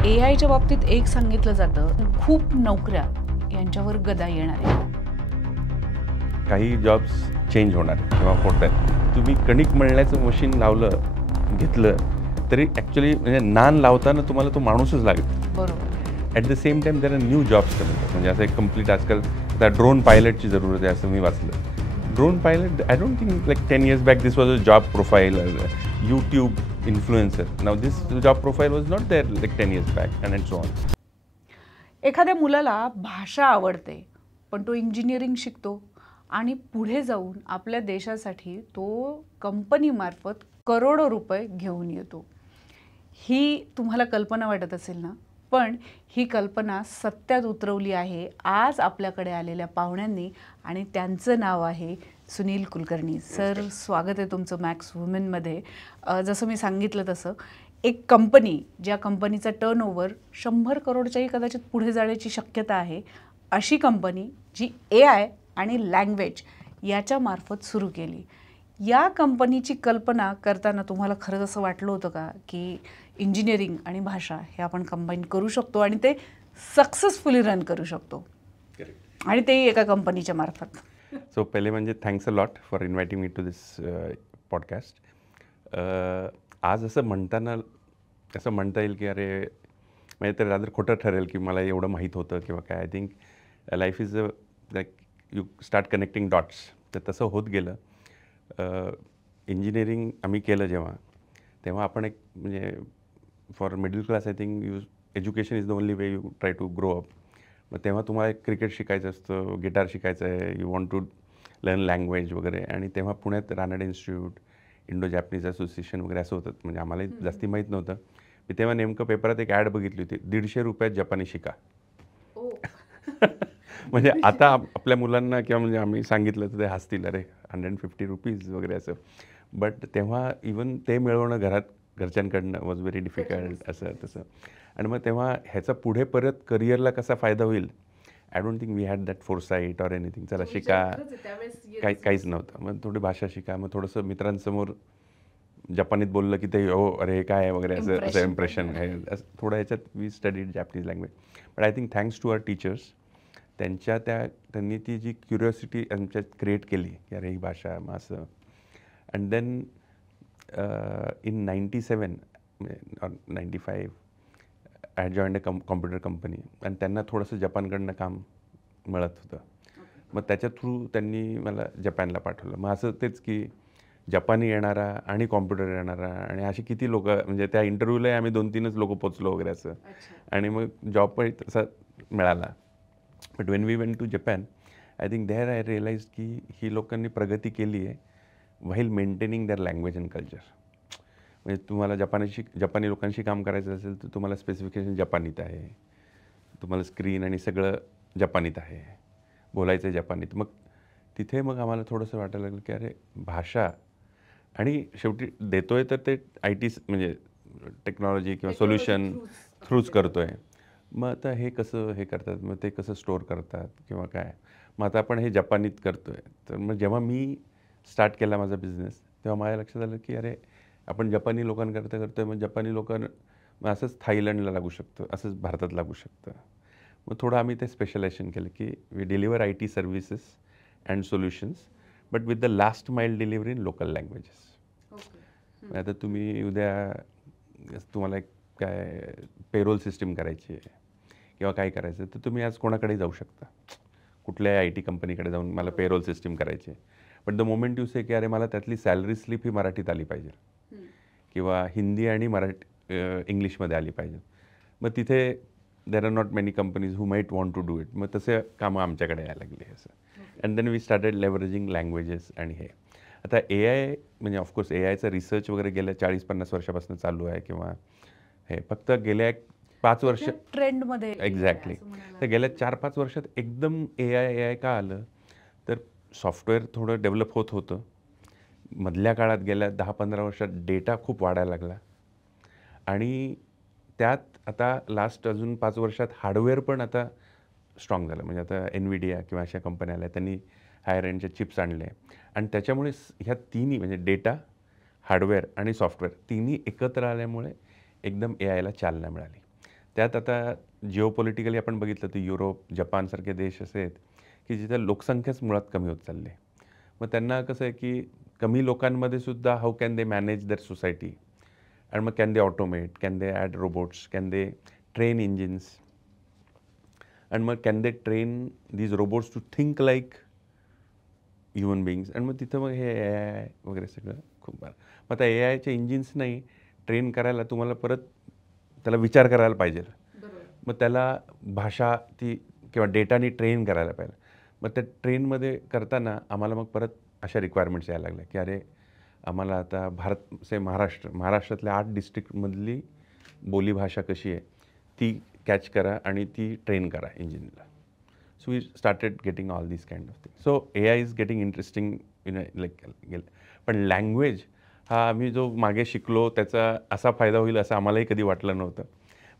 AI च्या बाबतीत एक सांगितलं जातं, खूप नोकऱ्या यांच्यावर गदा येणार आहे. काही जॉब्स चेंज होणार किंवा होत आहेत. तुम्ही कणिक मळण्याचं मशीन लावलं, घेतलं तरी ॲक्च्युली म्हणजे नान लावताना तुम्हाला तो माणूसच लागेल. बरोबर. ॲट द सेम टाईम त्याला न्यू जॉब्स कमी म्हणजे असं एक कंप्लीट आजकाल त्या ड्रोन पायलटची जरूरत आहे असं मी वाचलं. Drone pilot I don't think like 10 years back this was a job profile YouTube influencer. Now this job profile was not there like 10 years back and so on. एखाद्या मुलाला भाषा आवडते, पण तो इंजिनिअरिंग शिकतो आणि पुढे जाऊन आपल्या देशासाठी तो कंपनीमार्फत करोडो रुपये घेऊन येतो. ही तुम्हाला कल्पना वाटत असेल ना, पण ही कल्पना सत्यात उतरवली आहे आज आपल्याकडे आलेल्या पाहुण्यांनी आणि त्यांचं नाव आहे सुनील कुलकर्णी. सर, स्वागत आहे तुमचं मॅक्स वुमेनमध्ये. जसं मी सांगितलं तसं एक कंपनी, ज्या कंपनीचा टर्नओव्हर 100 करोडच्याही कदाचित पुढे जाण्याची शक्यता आहे, अशी कंपनी जी AI आणि लँग्वेज याच्यामार्फत सुरू केली. या कंपनीची कल्पना करताना तुम्हाला खरंच असं वाटलं होतं का की इंजिनिअरिंग आणि भाषा हे आपण कंबाईन करू शकतो आणि ते सक्सेसफुली रन करू शकतो, आणि तेही एका कंपनीच्या मार्फत? सो पहिले म्हणजे thanks a lot for inviting me to this podcast. आज असं म्हणताना असं म्हणता येईल की अरे म्हणजे तर रादर खोटं ठरेल की मला एवढं माहीत होतं किंवा काय. I think life is like you start connecting dots. तर तसं होत गेलं. इंजिनिअरिंग आम्ही केलं तेव्हा आपण एक म्हणजे for middle class I think education is the only way you try to grow up. मग तेव्हा तुम्हाला क्रिकेट शिकायचं असतं, गिटार शिकायचं आहे, you want to learn language वगैरे. आणि तेव्हा पुण्यात Ranade Institute, Indo Japanese Association वगैरे असं होतं. म्हणजे आम्हालाही जास्ती माहीत नव्हतं. मी तेव्हा नेमकं पेपरात एक ॲड बघितली होती, 150 रुपयात जपानी शिका. म्हणजे आता आपल्या मुलांना किंवा म्हणजे आम्ही सांगितलं तर ते हसतील, अरे 150 रुपीज वगैरे असं. बट तेव्हा इवन ते मिळवणं घरच्यांकडनं वॉज व्हेरी डिफिकल्ट असं तसं. आणि मग तेव्हा ह्याचा पुढे परत करिअरला कसा फायदा होईल, I don't think we had that foresight or anything. चला शिका, काहीच नव्हतं. मग थोडी भाषा शिका. मग थोडंसं मित्रांसमोर जपानीत बोललं की ते अरे हे काय वगैरे असं इम्प्रेशन आहे. थोडं ह्याच्यात we studied Japanese language. But I think thanks to our teachers, त्यांनी ती जी क्युरिओसिटी आमच्यात क्रिएट केली की अरे ही भाषा मग असं. And then in 97 or 95 I joined a computer company. आणि त्यांना थोडंसं जपानकडनं काम मिळत होतं. मग त्याच्या थ्रू त्यांनी मला जपानला पाठवलं. मग असं तेच की जपानी येणारा आणि कॉम्प्युटर येणारा आणि अशी किती लोक, म्हणजे त्या इंटरव्ह्यूलाही आम्ही 2-3च लोक पोचलो वगैरे असं. आणि मग जॉब पण तसा मिळाला. But when we went to Japan, I think there I realize की ही लोकांनी प्रगती केली आहे while maintaining their language and culture. म्हणजे तुम्हाला जपानी लोकांशी काम करायचं असेल तर तुम्हाला स्पेसिफिकेशन जपानीत आहे, तुम्हाला स्क्रीन आणि सगळं जपानीत आहे, बोलायचं आहे जपानीत. मग तिथे मग आम्हाला थोडंसं वाटायला लागलं की अरे भाषा आणि शेवटी देतोय तर ते IT म्हणजे टेक्नॉलॉजी किंवा सोल्युशन थ्रूच करतो आहे. मग आता हे कसं हे करतात, मग ते कसं स्टोअर करतात किंवा काय. मग आता आपण हे जपानीत करतो आहे. तर मग जेव्हा मी स्टार्ट केला माझा बिझनेस तेव्हा माझ्या लक्षात आलं की अरे आपण जपानी लोकांकरता करतो आहे, मग जपानी लोकांना मग असंच थायलंडला लागू शकतं, असंच भारतात लागू शकतं. मग थोडं आम्ही ते स्पेशलायझेशन केलं की we deliver IT services and solutions but with the last mile delivery in local languages. आता तुम्ही उद्या तुम्हाला एक काय पेरोल सिस्टीम करायची आहे किंवा काय करायचं तर तुम्ही आज कोणाकडेही जाऊ शकता, कुठल्याही IT कंपनीकडे जाऊन मला पेरोल सिस्टीम करायची आहे. But the moment you say की अरे मला त्यातली सॅलरी स्लिप ही मराठीत आली पाहिजे किंवा हिंदी आणि इंग्लिशमध्ये आली पाहिजे. मग तिथे there are not many companies who might want to do it. मग तसे कामं आमच्याकडे यायला लागली असं. And then we started leveraging languages. आणि हे आता AI म्हणजे ऑफकोर्स AIचा रिसर्च वगैरे गेल्या 40-50 वर्षापासून चालू आहे किंवा हे फक्त गेल्या 5 वर्ष ट्रेंडमध्ये. एक्झॅक्टली. तर गेल्या 4-5 वर्षात एकदम AI का आलं तर सॉफ्टवेअर थोडं डेव्हलप होत होतं. मधल्या काळात गेल्या 10-15 वर्षात डेटा खूप वाढायला लागला आणि त्यात आता लास्ट अजून 5 वर्षात हार्डवेअर पण आता स्ट्रॉंग झालं. म्हणजे आता NVIDIA किंवा अशा कंपन्या आल्या, त्यांनी हायर एंडचे चिप्स आणले आणि त्याच्यामुळे ह्या तिन्ही म्हणजे डेटा, हार्डवेअर आणि सॉफ्टवेअर तिन्ही एकत्र आल्यामुळे एकदम AIला चालना मिळाली. त्यात आता जिओपॉलिटिकली आपण बघितलं तर युरोप, जपानसारखे देश असे आहेत की जिथे लोकसंख्याच मुळात कमी होत चालली आहे. मग त्यांना कसं आहे की कमी लोकांमध्ये सुद्धा how can they manage their society, आणि मग can they automate, can they add robots, can they train engines, आणि मग can they train these robots to think like human beings. आणि मग तिथं मग हे AI वगैरे सगळं खूप बरं. मग आता AIचे इंजिन्स नाही ट्रेन करायला, तुम्हाला परत त्याला विचार करायला पाहिजे. मग त्याला भाषा ती किंवा डेटानी ट्रेन करायला पाहिजे. मग त्या ट्रेनमध्ये करताना आम्हाला मग परत अशा रिक्वायरमेंट्स यायला लागल्या की अरे आम्हाला आता महाराष्ट्रातल्या 8 डिस्ट्रिक्टमधली बोलीभाषा कशी आहे ती कॅच करा आणि ती ट्रेन करा इंजिनला. So we started getting all this kind of thing. So AI is getting interesting like. पण लँग्वेज हा आम्ही जो मागे शिकलो त्याचा असा फायदा होईल असं आम्हालाही कधी वाटलं नव्हतं.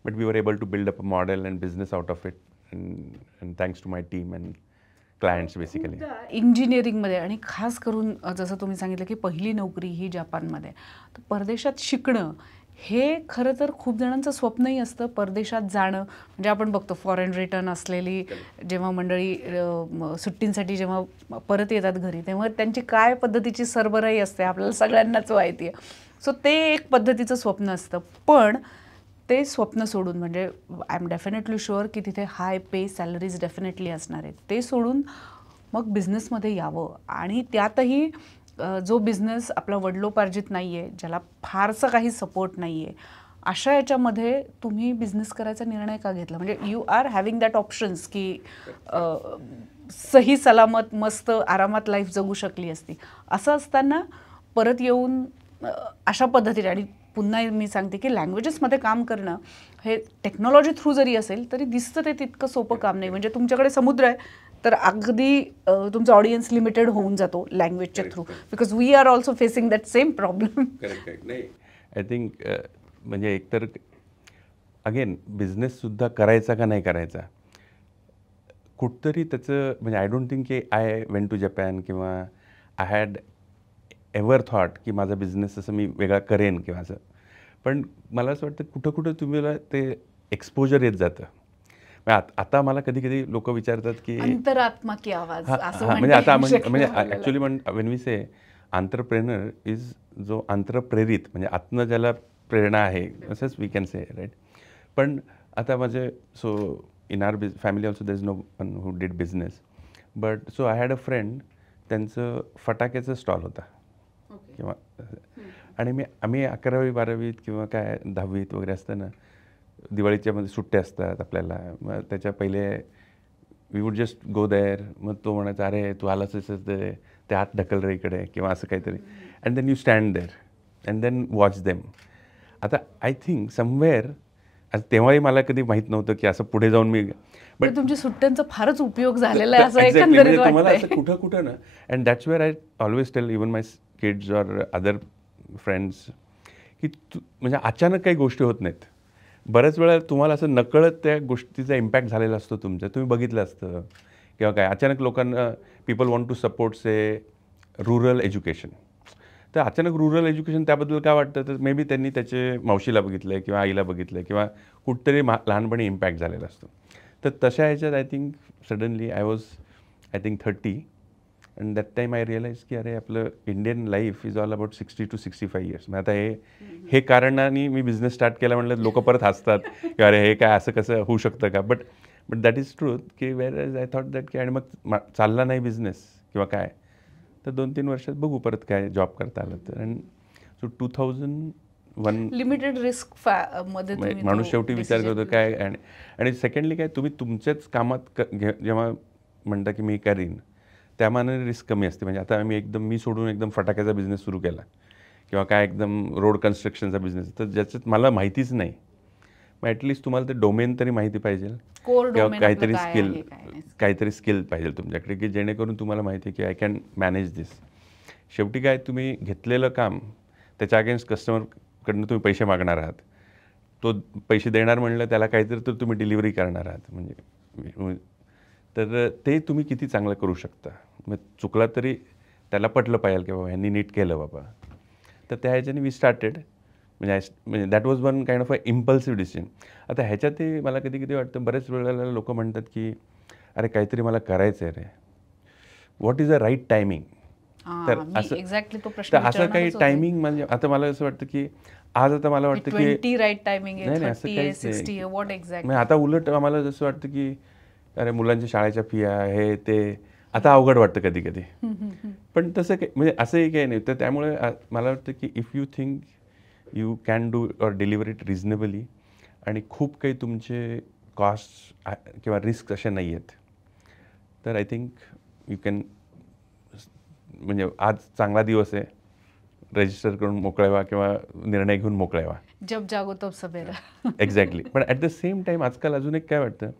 But we were able to build up a model and business out of it, and thanks to my team and clients basically. इंजिनिअरिंगमध्ये आणि खास करून जसं तुम्ही सांगितलं की पहिली नोकरी ही जपानमध्ये, तर परदेशात शिकणं हे खरं तर खूप जणांचं स्वप्नही असतं, परदेशात जाणं. म्हणजे आपण बघतो फॉरेन रिटर्न असलेली जेव्हा मंडळी सुट्टींसाठी जेव्हा परत येतात घरी, तेव्हा त्यांची काय पद्धतीची सरबराई असते आपल्याला सगळ्यांनाच माहिती आहे. सो ते एक पद्धतीचं स्वप्न असतं. पण ते स्वप्न सोडून, म्हणजे आय एम डेफिनेटली शुअर की तिथे हाय पे सॅलरीज डेफिनेटली असणार आहेत, ते सोडून मग बिझनेसमध्ये यावं. आणि त्यातही जो बिझनेस आपला वडिलोपार्जित नाही आहे, ज्याला फारसं काही सपोर्ट नाही आहे, अशा याच्यामध्ये तुम्ही बिझनेस करायचा निर्णय का घेतला? म्हणजे you are having that options की सही सलामत मस्त आरामात लाईफ जगू शकली असती. असं असताना परत येऊन अशा पद्धतीने, आणि पुन्हा मी सांगते की लँग्वेजेसमध्ये काम करणं हे टेक्नॉलॉजी थ्रू जरी असेल तरी दिसतं ते तितकं सोपं काम नाही. म्हणजे तुमच्याकडे समुद्र आहे तर अगदी तुमचा ऑडियन्स लिमिटेड होऊन जातो लँग्वेजच्या through, because we are also facing that same problem. Correct. नाही आय थिंक म्हणजे एकतर अगेन बिझनेससुद्धा करायचा का नाही करायचा कुठतरी त्याचं, म्हणजे आय डोंट थिंक की आय वेंट टू जपान किंवा आय हॅड एव्हर थॉट की माझा बिझनेस असं मी वेगळा करेन किंवा असं. पण मला असं वाटतं कुठं कुठं तुम्हाला ते एक्सपोजर येत जातं. आता मला कधी कधी लोक विचारतात की अंतरात्मा की आवाज म्हणजे आता म्हणजे actually when we say entrepreneur is जो आंतरप्रेरित, म्हणजे आतनं ज्याला प्रेरणा आहे असंच वी कॅन से राईट. पण आता माझे so in our family also there is no one who did business, but so I had a friend, त्यांचं फटाक्याचं स्टॉल होता किंवा, आणि आम्ही 11वी 12वीत किंवा काय 10वीत वगैरे असताना दिवाळीच्या मध्ये सुट्ट्या असतात आपल्याला, मग त्याच्या पहिले we would just go there. मग तो म्हणायचा अरे तू आलाच ते आत ढकल रे इकडे किंवा असं काहीतरी, and then you stand there and then watch them. आता आय थिंक समवेअर तेव्हाही मला कधी माहीत नव्हतं की असं पुढे जाऊन मी, बट तुमच्या सुट्ट्यांचा फारच उपयोग झालेला आहे असं एकंदरीत तुम्हाला असं कुठं कुठं ना. And that's where I always tell even my kids or other friends की म्हणजे अचानक काही गोष्टी होत नाहीत. बऱ्याच वेळा तुम्हाला असं नकळत त्या गोष्टीचा इम्पॅक्ट झालेला असतो तुमचा, तुम्ही बघितलं असतं किंवा काय. अचानक लोकांना people want to support say rural education, तर अचानक रुरल एज्युकेशन त्याबद्दल काय वाटतं, तर मे बी त्यांनी त्याचे मावशीला बघितलं आहे किंवा आईला बघितलं आहे किंवा कुठतरी लहानपणी इम्पॅक्ट झालेला असतो. तर तशा ह्याच्यात I think suddenly I was I think 30 and that time I realize की अरे आपलं Indian life is all about 60 to 65 years. मग आता हे कारणाने मी बिझनेस स्टार्ट केला म्हणलं लोक परत हसतात की अरे हे काय असं कसं होऊ शकतं का. बट दॅट इज ट्रूथ की whereas I thought that की, आणि मग चालला नाही बिझनेस किंवा काय, तर 2-3 वर्षात बघू परत काय जॉब करता आलं तर. अँड सो 2001 लिमिटेड रिस्क मध्ये माणूस शेवटी विचार करतो काय. आणि सेकंडली काय, तुम्ही तुमच्याच कामात जेव्हा म्हणता की मी करीन त्या मानाने रिस्क कमी असते. म्हणजे आता मी सोडून एकदम फटाक्याचा बिझनेस सुरू केला किंवा काय एकदम रोड कन्स्ट्रक्शनचा बिझनेस, तर ज्याच्यात मला माहितीच नाही. मग ॲटलिस्ट तुम्हाला ते डोमेन तरी माहिती पाहिजे किंवा काहीतरी स्किल पाहिजे तुमच्याकडे की जेणेकरून तुम्हाला माहिती आहे की आय कॅन मॅनेज दिस. शेवटी काय, तुम्ही घेतलेलं काम त्याच्या अगेन्स्ट कस्टमरकडनं तुम्ही पैसे मागणार आहात, तो पैसे देणार म्हणलं त्याला काहीतरी तर तुम्ही डिलिव्हरी करणार आहात. म्हणजे तर ते तुम्ही किती चांगलं करू शकता. मग चुकला तरी त्याला पटलं पाहिजे की बाबा ह्यांनी नीट केलं बाबा. तर त्या ह्याच्याने वी स्टार्टेड म्हणजे that was one kind of a impulsive decision. आता ह्याच्यातही मला कधी कधी वाटतं, बऱ्याच वेळेला लोक म्हणतात की अरे काहीतरी मला करायचं आहे रे, what is a right timing. तर असं एक्झॅक्टली तो प्रश्न तर असं काही विचारणारच होते. टायमिंग म्हणजे आता मला असं वाटतं की आज आता मला वाटतं की 20 राईट टायमिंग आहे, नाही असं 30 आहे, काहीच 60 नाही. आहे, व्हॉट एक्झॅक्ट. म्हणजे आता उलट आम्हाला जसं वाटतं की अरे मुलांच्या शाळेच्या फिया हे ते आता अवघड वाटतं कधी कधी. पण तसं काही म्हणजे असंही काही नाही. तर त्यामुळे मला वाटतं की if you think you can do or deliver it reasonably आणि खूप काही तुमचे कॉस्ट किंवा रिस्क असे नाही आहेत, तर आय थिंक यू कॅन, म्हणजे आज चांगला दिवस आहे, रजिस्टर करून मोकळा व्हा किंवा निर्णय घेऊन मोकळा व्हा. जब जागो तब सवेरा. एक्झॅक्टली. पण ॲट द सेम टाईम आजकाल अजून एक काय वाटतं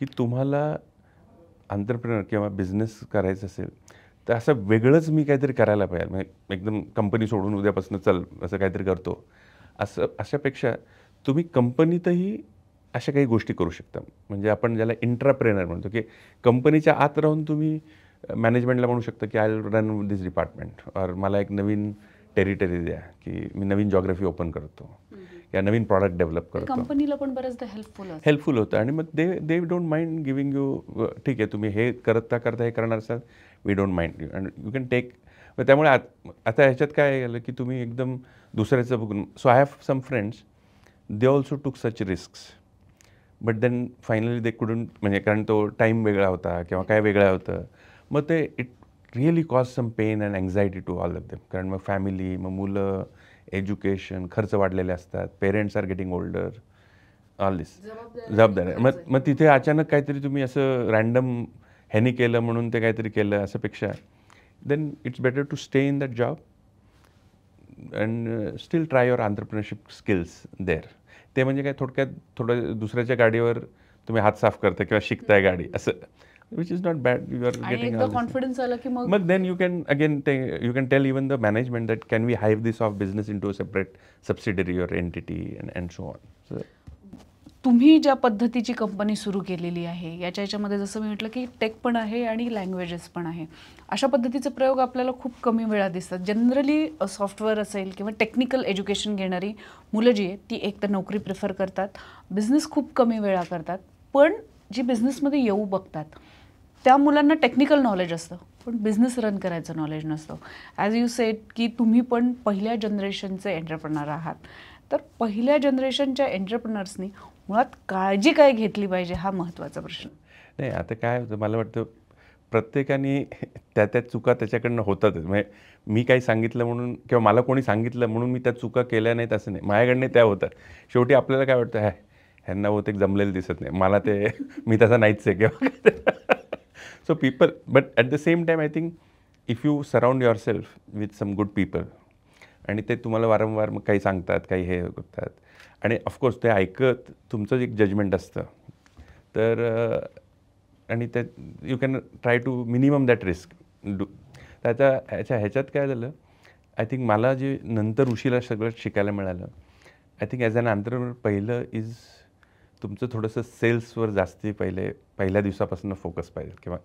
की तुम्हाला एंटरप्रेन्योर किंवा बिझनेस करायचं असेल तर असं वेगळंच मी काहीतरी करायला पाहिजे, म्हणजे एकदम कंपनी सोडून उद्यापासून चल असं काहीतरी करतो, अशापेक्षा तुम्ही कंपनीतही अशा काही गोष्टी करू शकता. म्हणजे आपण ज्याला इंट्राप्रेनर म्हणतो, की कंपनीच्या आत राहून तुम्ही मॅनेजमेंटला म्हणू शकता की I will run this department, और मला एक नवीन टेरिटरी द्या, की मी नवीन जॉग्रफी ओपन करतो किंवा नवीन प्रॉडक्ट डेव्हलप करतो. कंपनीला पण बऱ्याचदा हेल्पफुल हेल्पफुल होतं. आणि मग they don't mind giving you, ठीक आहे तुम्ही हे करता हे करणार असाल, we don't mind you and you can take. त्यामुळे आता ह्याच्यात काय झालं की तुम्ही एकदम दुसऱ्याचं बघून, so I have some friends, they also took such risks, but then finally they couldn't, म्हणजे कारण तो टाईम वेगळा होता किंवा काय वेगळं होतं, मग ते it really cause some pain and anxiety to all of them. कारण मग फॅमिली, मग मुलं, एज्युकेशन, खर्च वाढलेले असतात, parents are getting older, all this जबाबदारी. मग तिथे अचानक काहीतरी तुम्ही असं रँडम ह्यानी केलं म्हणून ते काहीतरी केलं अशापेक्षा then it's better to stay in that job and still try your entrepreneurship skills there. ते म्हणजे काय, थोडक्यात थोडं दुसऱ्याच्या गाडीवर तुम्ही हात साफ करता किंवा शिकताय गाडी, असं, which is not bad. You are getting confidence आला की मग then you can again you can tell even the management that can we hive this off business into a separate subsidiary or entity and so on. तुम्ही ज्या पद्धतीची company सुरू केलेली आहे याच्यामध्ये जसं मी म्हटलं की टेक पण आहे आणि लँग्वेजेस पण आहे, अशा पद्धतीचे प्रयोग आपल्याला खूप कमी वेळा दिसतात. जनरली सॉफ्टवेअर असेल किंवा टेक्निकल एज्युकेशन घेणारी मुलं जी आहेत ती एक तर नोकरी प्रिफर करतात, बिझनेस खूप कमी वेळा करतात. पण जी बिझनेसमध्ये येऊ बघतात त्या मुलांना टेक्निकल नॉलेज असतं पण बिझनेस रन करायचं नॉलेज नसतं. ॲज यू सेड की तुम्ही पण पहिल्या जनरेशनचे एंटरप्रेनर आहात, तर पहिल्या जनरेशनच्या एंटरप्रेनर्सनी मुळात काळजी काय घेतली पाहिजे हा महत्त्वाचा प्रश्न. नाही, आता काय होतं, मला वाटतं प्रत्येकाने त्या चुका त्याच्याकडनं होतातच. म्हणजे मी काही सांगितलं म्हणून किंवा मला कोणी सांगितलं म्हणून मी त्या चुका केल्या नाहीत असं नाही, माझ्याकडनं त्या होतात. शेवटी आपल्याला काय वाटतं, ह्यांना बहुतेक जमलेलं दिसत नाही, मला ते मी तसा नाहीच आहे किंवा so people, but at the same time I think if you surround yourself with some good people आणि ते तुम्हाला वारंवार मग काही सांगतात, काही हे करतात आणि ऑफकोर्स ते ऐकत तुमचं एक जजमेंट असतं, तर आणि ते you can try to minimum that risk do. ह्याच्यात काय झालं, आय थिंक मला जे नंतर उशिरा सगळं शिकायला मिळालं, I think as an entrepreneur पहिलं इज तुमचं थोडंसं सेल्सवर जास्ती पहिल्या दिवसापासून फोकस पाहिजे, किंवा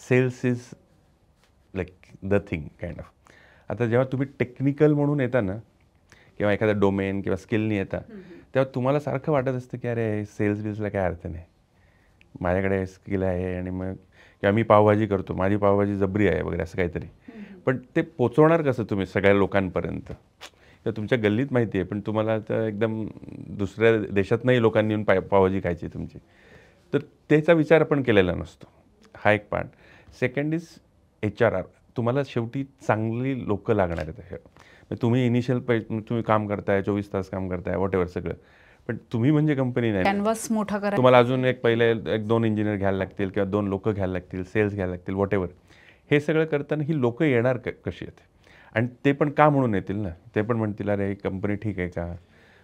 sales is like the thing kind of. आता जेव्हा तुम्ही टेक्निकल म्हणून येता ना किंवा एखादा डोमेन किंवा स्किलनी येता, तेव्हा तुम्हाला सारखं वाटत असतं की अरे सेल्स बिल्सला काय अर्थ नाही, माझ्याकडे स्किल आहे आणि मग किंवा मी पावभाजी करतो, माझी पावभाजी जबरी आहे वगैरे असं काहीतरी. पण ते पोचवणार कसं तुम्ही सगळ्या लोकांपर्यंत, तर तुमच्या गल्लीत माहिती आहे पण तुम्हाला तर एकदम दुसऱ्या देशातनंही लोकांनी येऊन पावभाजी खायची तुमची, तर त्याचा विचार आपण केलेला नसतो. हा एक पार्ट. Second is HRR. तुम्हाला शेवटी चांगली लोकं लागणार आहेत. हे तुम्ही इनिशियल तुम्ही काम करताय, 24 तास काम करताय, वॉट एव्हर सगळं, पण तुम्ही म्हणजे कंपनी नाही. कॅनव्हास मोठा करायचा, तुम्हाला अजून पहिले 1-2 इंजिनियर घ्यायला लागतील किंवा 2 लोकं घ्यायला लागतील, सेल्स घ्यायला लागतील, वॉट एव्हर. हे सगळं करताना ही लोकं येणार कशी आहेत, आणि ते पण का म्हणून येतील ना, ते पण म्हणतील अरे कंपनी ठीक आहे का,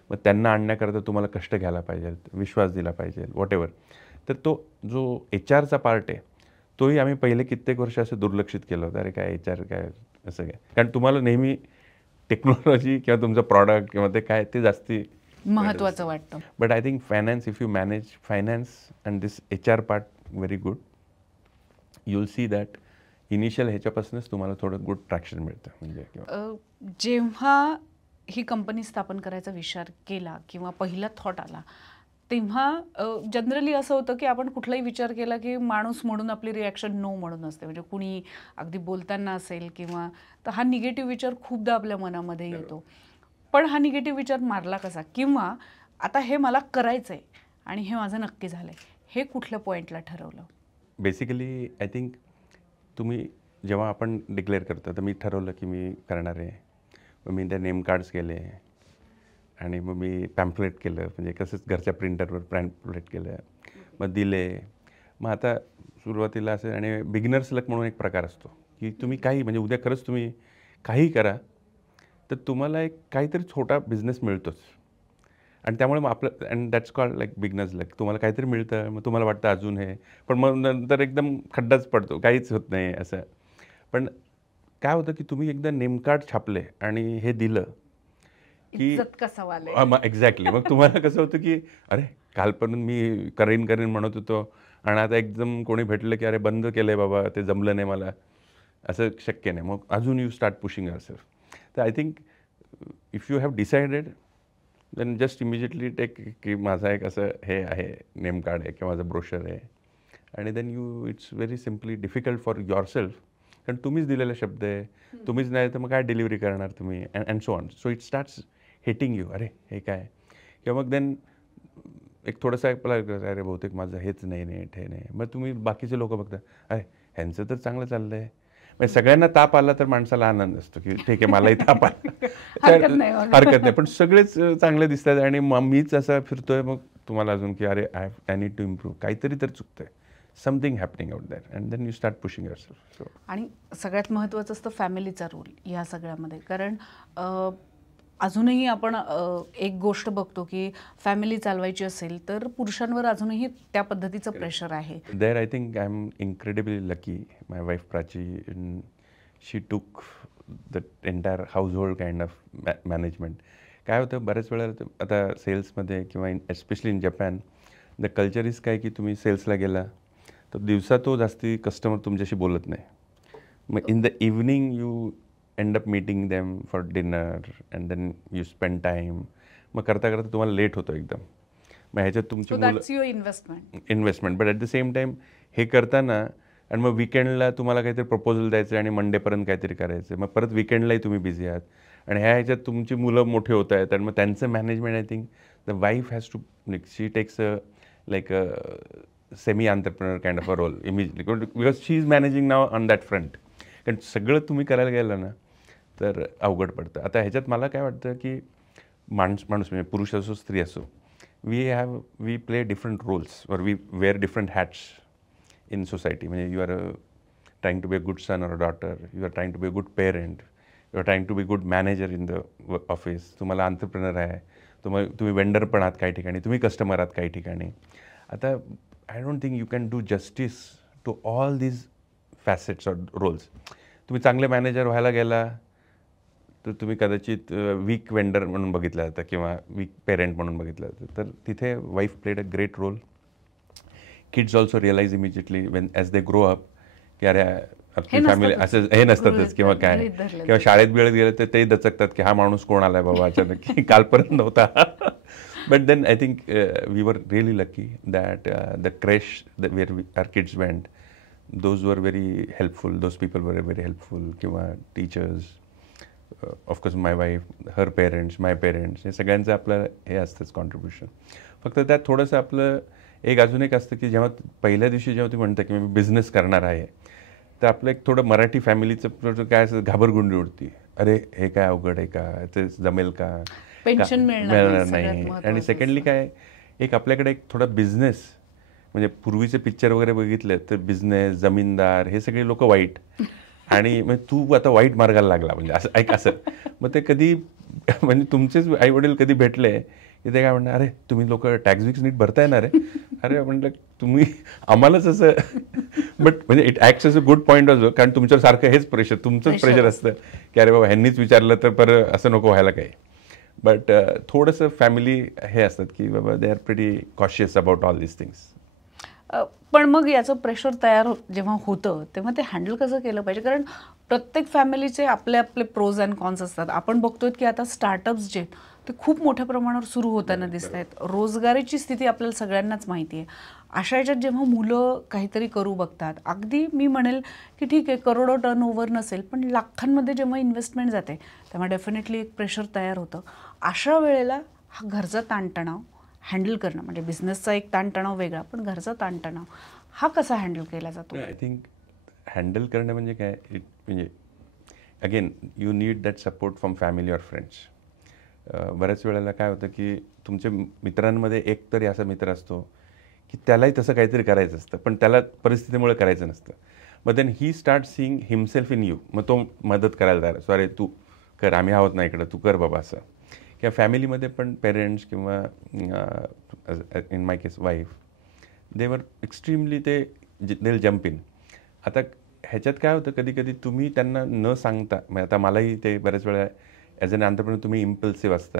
मग त्यांना आणण्याकरता तुम्हाला कष्ट घ्यायला पाहिजे, विश्वास दिला पाहिजे, वॉट एव्हर. तर तो जो HRचा पार्ट आहे तोही आम्ही पहिले कित्येक वर्ष असं दुर्लक्षित केलं होतं. अरे काय HR काय असं काय, कारण तुम्हाला नेहमी टेक्नॉलॉजी किंवा तुमचं प्रॉडक्ट किंवा ते काय ते जास्ती महत्त्वाचं वाटतं. But I think finance, if you manage finance and this HR part very good, you will see that initial ह्याच्यापासूनच तुम्हाला थोडं गुड ट्रॅक्शन मिळतं. म्हणजे जेव्हा ही कंपनी स्थापन करायचा विचार केला किंवा पहिला थॉट आला तेव्हा जनरली असं होतं की आपण कुठलाही विचार केला की माणूस म्हणून आपली रिॲक्शन नो म्हणून असते. म्हणजे कुणी अगदी बोलताना असेल किंवा तर हा निगेटिव्ह विचार खूपदा आपल्या मनामध्ये येतो. पण हा निगेटिव्ह विचार मारला कसा, किंवा आता हे मला करायचं आहे आणि हे माझं नक्की झालं आहे, हे कुठल्या पॉईंटला ठरवलं? बेसिकली आय थिंक तुम्ही जेव्हा आपण डिक्लेअर करतो तर मी ठरवलं की मी करणार आहे. मग मी त्या नेम कार्ड्स केले आणि मग मी पॅम्पलेट केलं, म्हणजे कसंच घरच्या प्रिंटरवर पॅम्पलेट केलं, मग दिले. मग आता सुरुवातीला असं, आणि बिगिनर्स लक म्हणून एक प्रकार असतो की तुम्ही काही, म्हणजे उद्या खरंच तुम्ही काही करा तर तुम्हाला एक काहीतरी छोटा बिझनेस मिळतोच. आणि त्यामुळे मग आपलं, and that's called like beginner's luck. तुम्हाला काहीतरी मिळतं, मग तुम्हाला वाटतं अजून हे, पण मग नंतर एकदम खड्डाच पडतो, काहीच होत नाही असं. पण काय होतं की तुम्ही एकदा नेम कार्ड छापले आणि हे दिलं की इज्जत का सवाल आहे. मग एक्झॅक्टली, मग तुम्हाला कसं होतं की अरे कालपर्यंत मी करीन म्हणत होतो आणि आता एकदम कोणी भेटलं की अरे बंद केलं आहे बाबा, ते जमलं नाही मला, असं शक्य नाही. मग अजून यू स्टार्ट पुशिंग युअरसेल्फ. तर I think if you have decided then just immediately take की माझा एक असं हे आहे, नेम कार्ड आहे किंवा माझं ब्रोशर आहे, आणि then you, it's very simply difficult for yourself, कारण तुम्हीच दिलेला शब्द आहे, तुम्हीच नाही तर मग काय डिलिव्हरी करणार तुम्ही, and so on. So it starts hitting you, अरे हे काय, किंवा मग देन एक थोडंसं आपल्याला अरे बहुतेक माझं हेच नाही नीट, हे नाही. मग तुम्ही बाकीचे लोक बघता, अरे ह्यांचं तर चांगलं चाललं आहे. म्हणजे सगळ्यांना ताप आला तर माणसाला आनंद असतो की ठीक आहे मलाही ताप आला, हरकत नाही, पण सगळेच चांगले दिसतात आणि मीच असा फिरतोय, मग तुम्हाला अजून की अरे आय नीड टू इम्प्रूव्ह, काहीतरी तर चुकतंय, something happening out that, and then you start pushing yourself. So आणि सगळ्यात महत्त्वाचं असतं फॅमिलीचा रोल या सगळ्यामध्ये. कारण अजूनही आपण एक गोष्ट बघतो की फॅमिली चालवायची असेल तर पुरुषांवर अजूनही त्या पद्धतीचं प्रेशर आहे. There I think I am incredibly lucky. My wife Prachi, she took the entire household kind of management. काय होतं बऱ्याच वेळेला आता सेल्समध्ये किंवा especially in Japan the culture is काय की तुम्ही सेल्सला गेला तर दिवसा तो जास्ती कस्टमर तुमच्याशी बोलत नाही. मग in the evening you end up meeting them for dinner and then you spend time. मग करता करता तुम्हाला लेट होतो एकदम. मग ह्याच्यात तुमची मुलं investment, but at the same time हे करताना आणि मग विकेंडला तुम्हाला काहीतरी प्रपोजल द्यायचं आणि मंडेपर्यंत काहीतरी करायचं, मग परत विकेंडलाही तुम्ही बिझी आहात आणि ह्याच्यात तुमची मुलं मोठे होत आहेत आणि मग त्यांचं management, I think the wife has to, she takes like a semi entrepreneur kind of a role immediately, because she is managing now on that front. कारण सगळं तुम्ही करायला गेलं ना तर अवघड पडतं. आता ह्याच्यात मला काय वाटतं की माणूस म्हणजे पुरुष असो स्त्री असो, we play different roles or we wear different hats in society. म्हणजे you are trying to be a good son or daughter, you are trying to be a good parent, you are trying to be good manager in the office, तुम्हाला entrepreneur आहे, तुम्ही vendor पण आहात काही ठिकाणी, तुम्ही customer आहात काही ठिकाणी. आता I don't think you can do justice to all these facets or roles. तुम्ही चांगले मॅनेजर व्हायला गेला तर तुम्ही कदाचित वीक वेंडर म्हणून बघितलं जातं किंवा वीक पेरेंट म्हणून बघितलं जातं. तर तिथे wife played a great role. Kids also realise immediately when as they grow up की अरे आपली फॅमिली असं हे नसतातच किंवा काय, किंवा शाळेत बिळत गेलं तर ते दचकतात की हा माणूस कोण आलाय बाबा अचानक, की कालपर्यंत नव्हता. But then I think we were really lucky that the crèche where our kids went, those were very helpful, those people were very helpful, किंवा teachers, of course my wife, her parents, my parents, हे सगळ्यांचं आपलं हे असतंच contribution. फक्त त्यात थोडंसं आपलं एक अजून एक असतं की जेव्हा पहिल्या दिवशी जेव्हा तुम्ही म्हणता की मी बिझनेस करणार आहे तर आपलं एक थोडं मराठी फॅमिलीचं काय असतं, घाबरगुंडी उडती, अरे हे काय अवघड आहे का, ते जमेल का, पेन्शन मिळणार नाही. आणि सेकंडली काय, एक आपल्याकडे एक थोडा बिझनेस, म्हणजे पूर्वीचे पिक्चर वगैरे बघितले तर बिझनेस, जमीनदार, हे सगळे लोक वाईट, आणि मग तू आता वाईट मार्गाला लागला, म्हणजे असं ऐक असं. मग ते कधी म्हणजे तुमचेच आई वडील कधी भेटले की ते काय म्हणणार, अरे तुम्ही लोक टॅक्स विक्स नीट भरताय ना रे, अरे म्हटलं तुम्ही आम्हालाच असं. बट म्हणजे it acts as a good point also, कारण तुमच्या सारखं हेच प्रेशर, तुमचंच प्रेशर असतं की अरे बाबा ह्यांनीच विचारलं तर बरं असं नको व्हायला काही. बट थोडंसं फॅमिली हे असतात की बाबा they are pretty cautious about all this things. पण मग याचं प्रेशर जेव्हा होतं तेव्हा ते हँडल कसं केलं पाहिजे? कारण प्रत्येक फॅमिलीचे आपले आपले प्रोज अँड कॉन्स असतात. आपण बघतोय की आता स्टार्टअप्स जे आहेत ते खूप मोठ्या प्रमाणावर सुरू होताना दिसत आहेत. रोजगारीची स्थिती आपल्याला सगळ्यांनाच माहिती आहे. अशा याच्यात जेव्हा मुलं काहीतरी करू बघतात, अगदी मी म्हणेल की ठीक आहे करोडो टर्नओव्हर नसेल, पण लाखांमध्ये जेव्हा इन्व्हेस्टमेंट जाते तेव्हा डेफिनेटली एक प्रेशर तयार होतं. अशा वेळेला हा घरचा ताणतणाव हँडल करणं, म्हणजे बिझनेसचा एक ताणतणाव वेगळा, पण घरचा ताणतणाव हा कसा हँडल केला जातो? आय थिंक हँडल करणं म्हणजे काय, म्हणजे again you need that support from family or friends. बऱ्याच वेळेला काय होतं की तुमच्या मित्रांमध्ये एक तरी असा मित्र असतो की त्यालाही तसं काहीतरी करायचं असतं, पण त्याला परिस्थितीमुळे करायचं नसतं. मग then he start seeing himself in you. मग तो मदत करायला तयार असतो, अरे तू कर, आम्ही आहोत ना इकडं, तू कर बाबा असं. किंवा फॅमिलीमध्ये पण पेरेंट्स किंवा in my case wife, they were extremely ते विल जम्प इन. आता ह्याच्यात काय होतं, कधी कधी तुम्ही त्यांना न सांगता, म्हणजे आता मलाही ते बऱ्याच वेळा ॲज अन एंटरप्रेन्योर तुम्ही इम्पल्सिव्ह असता,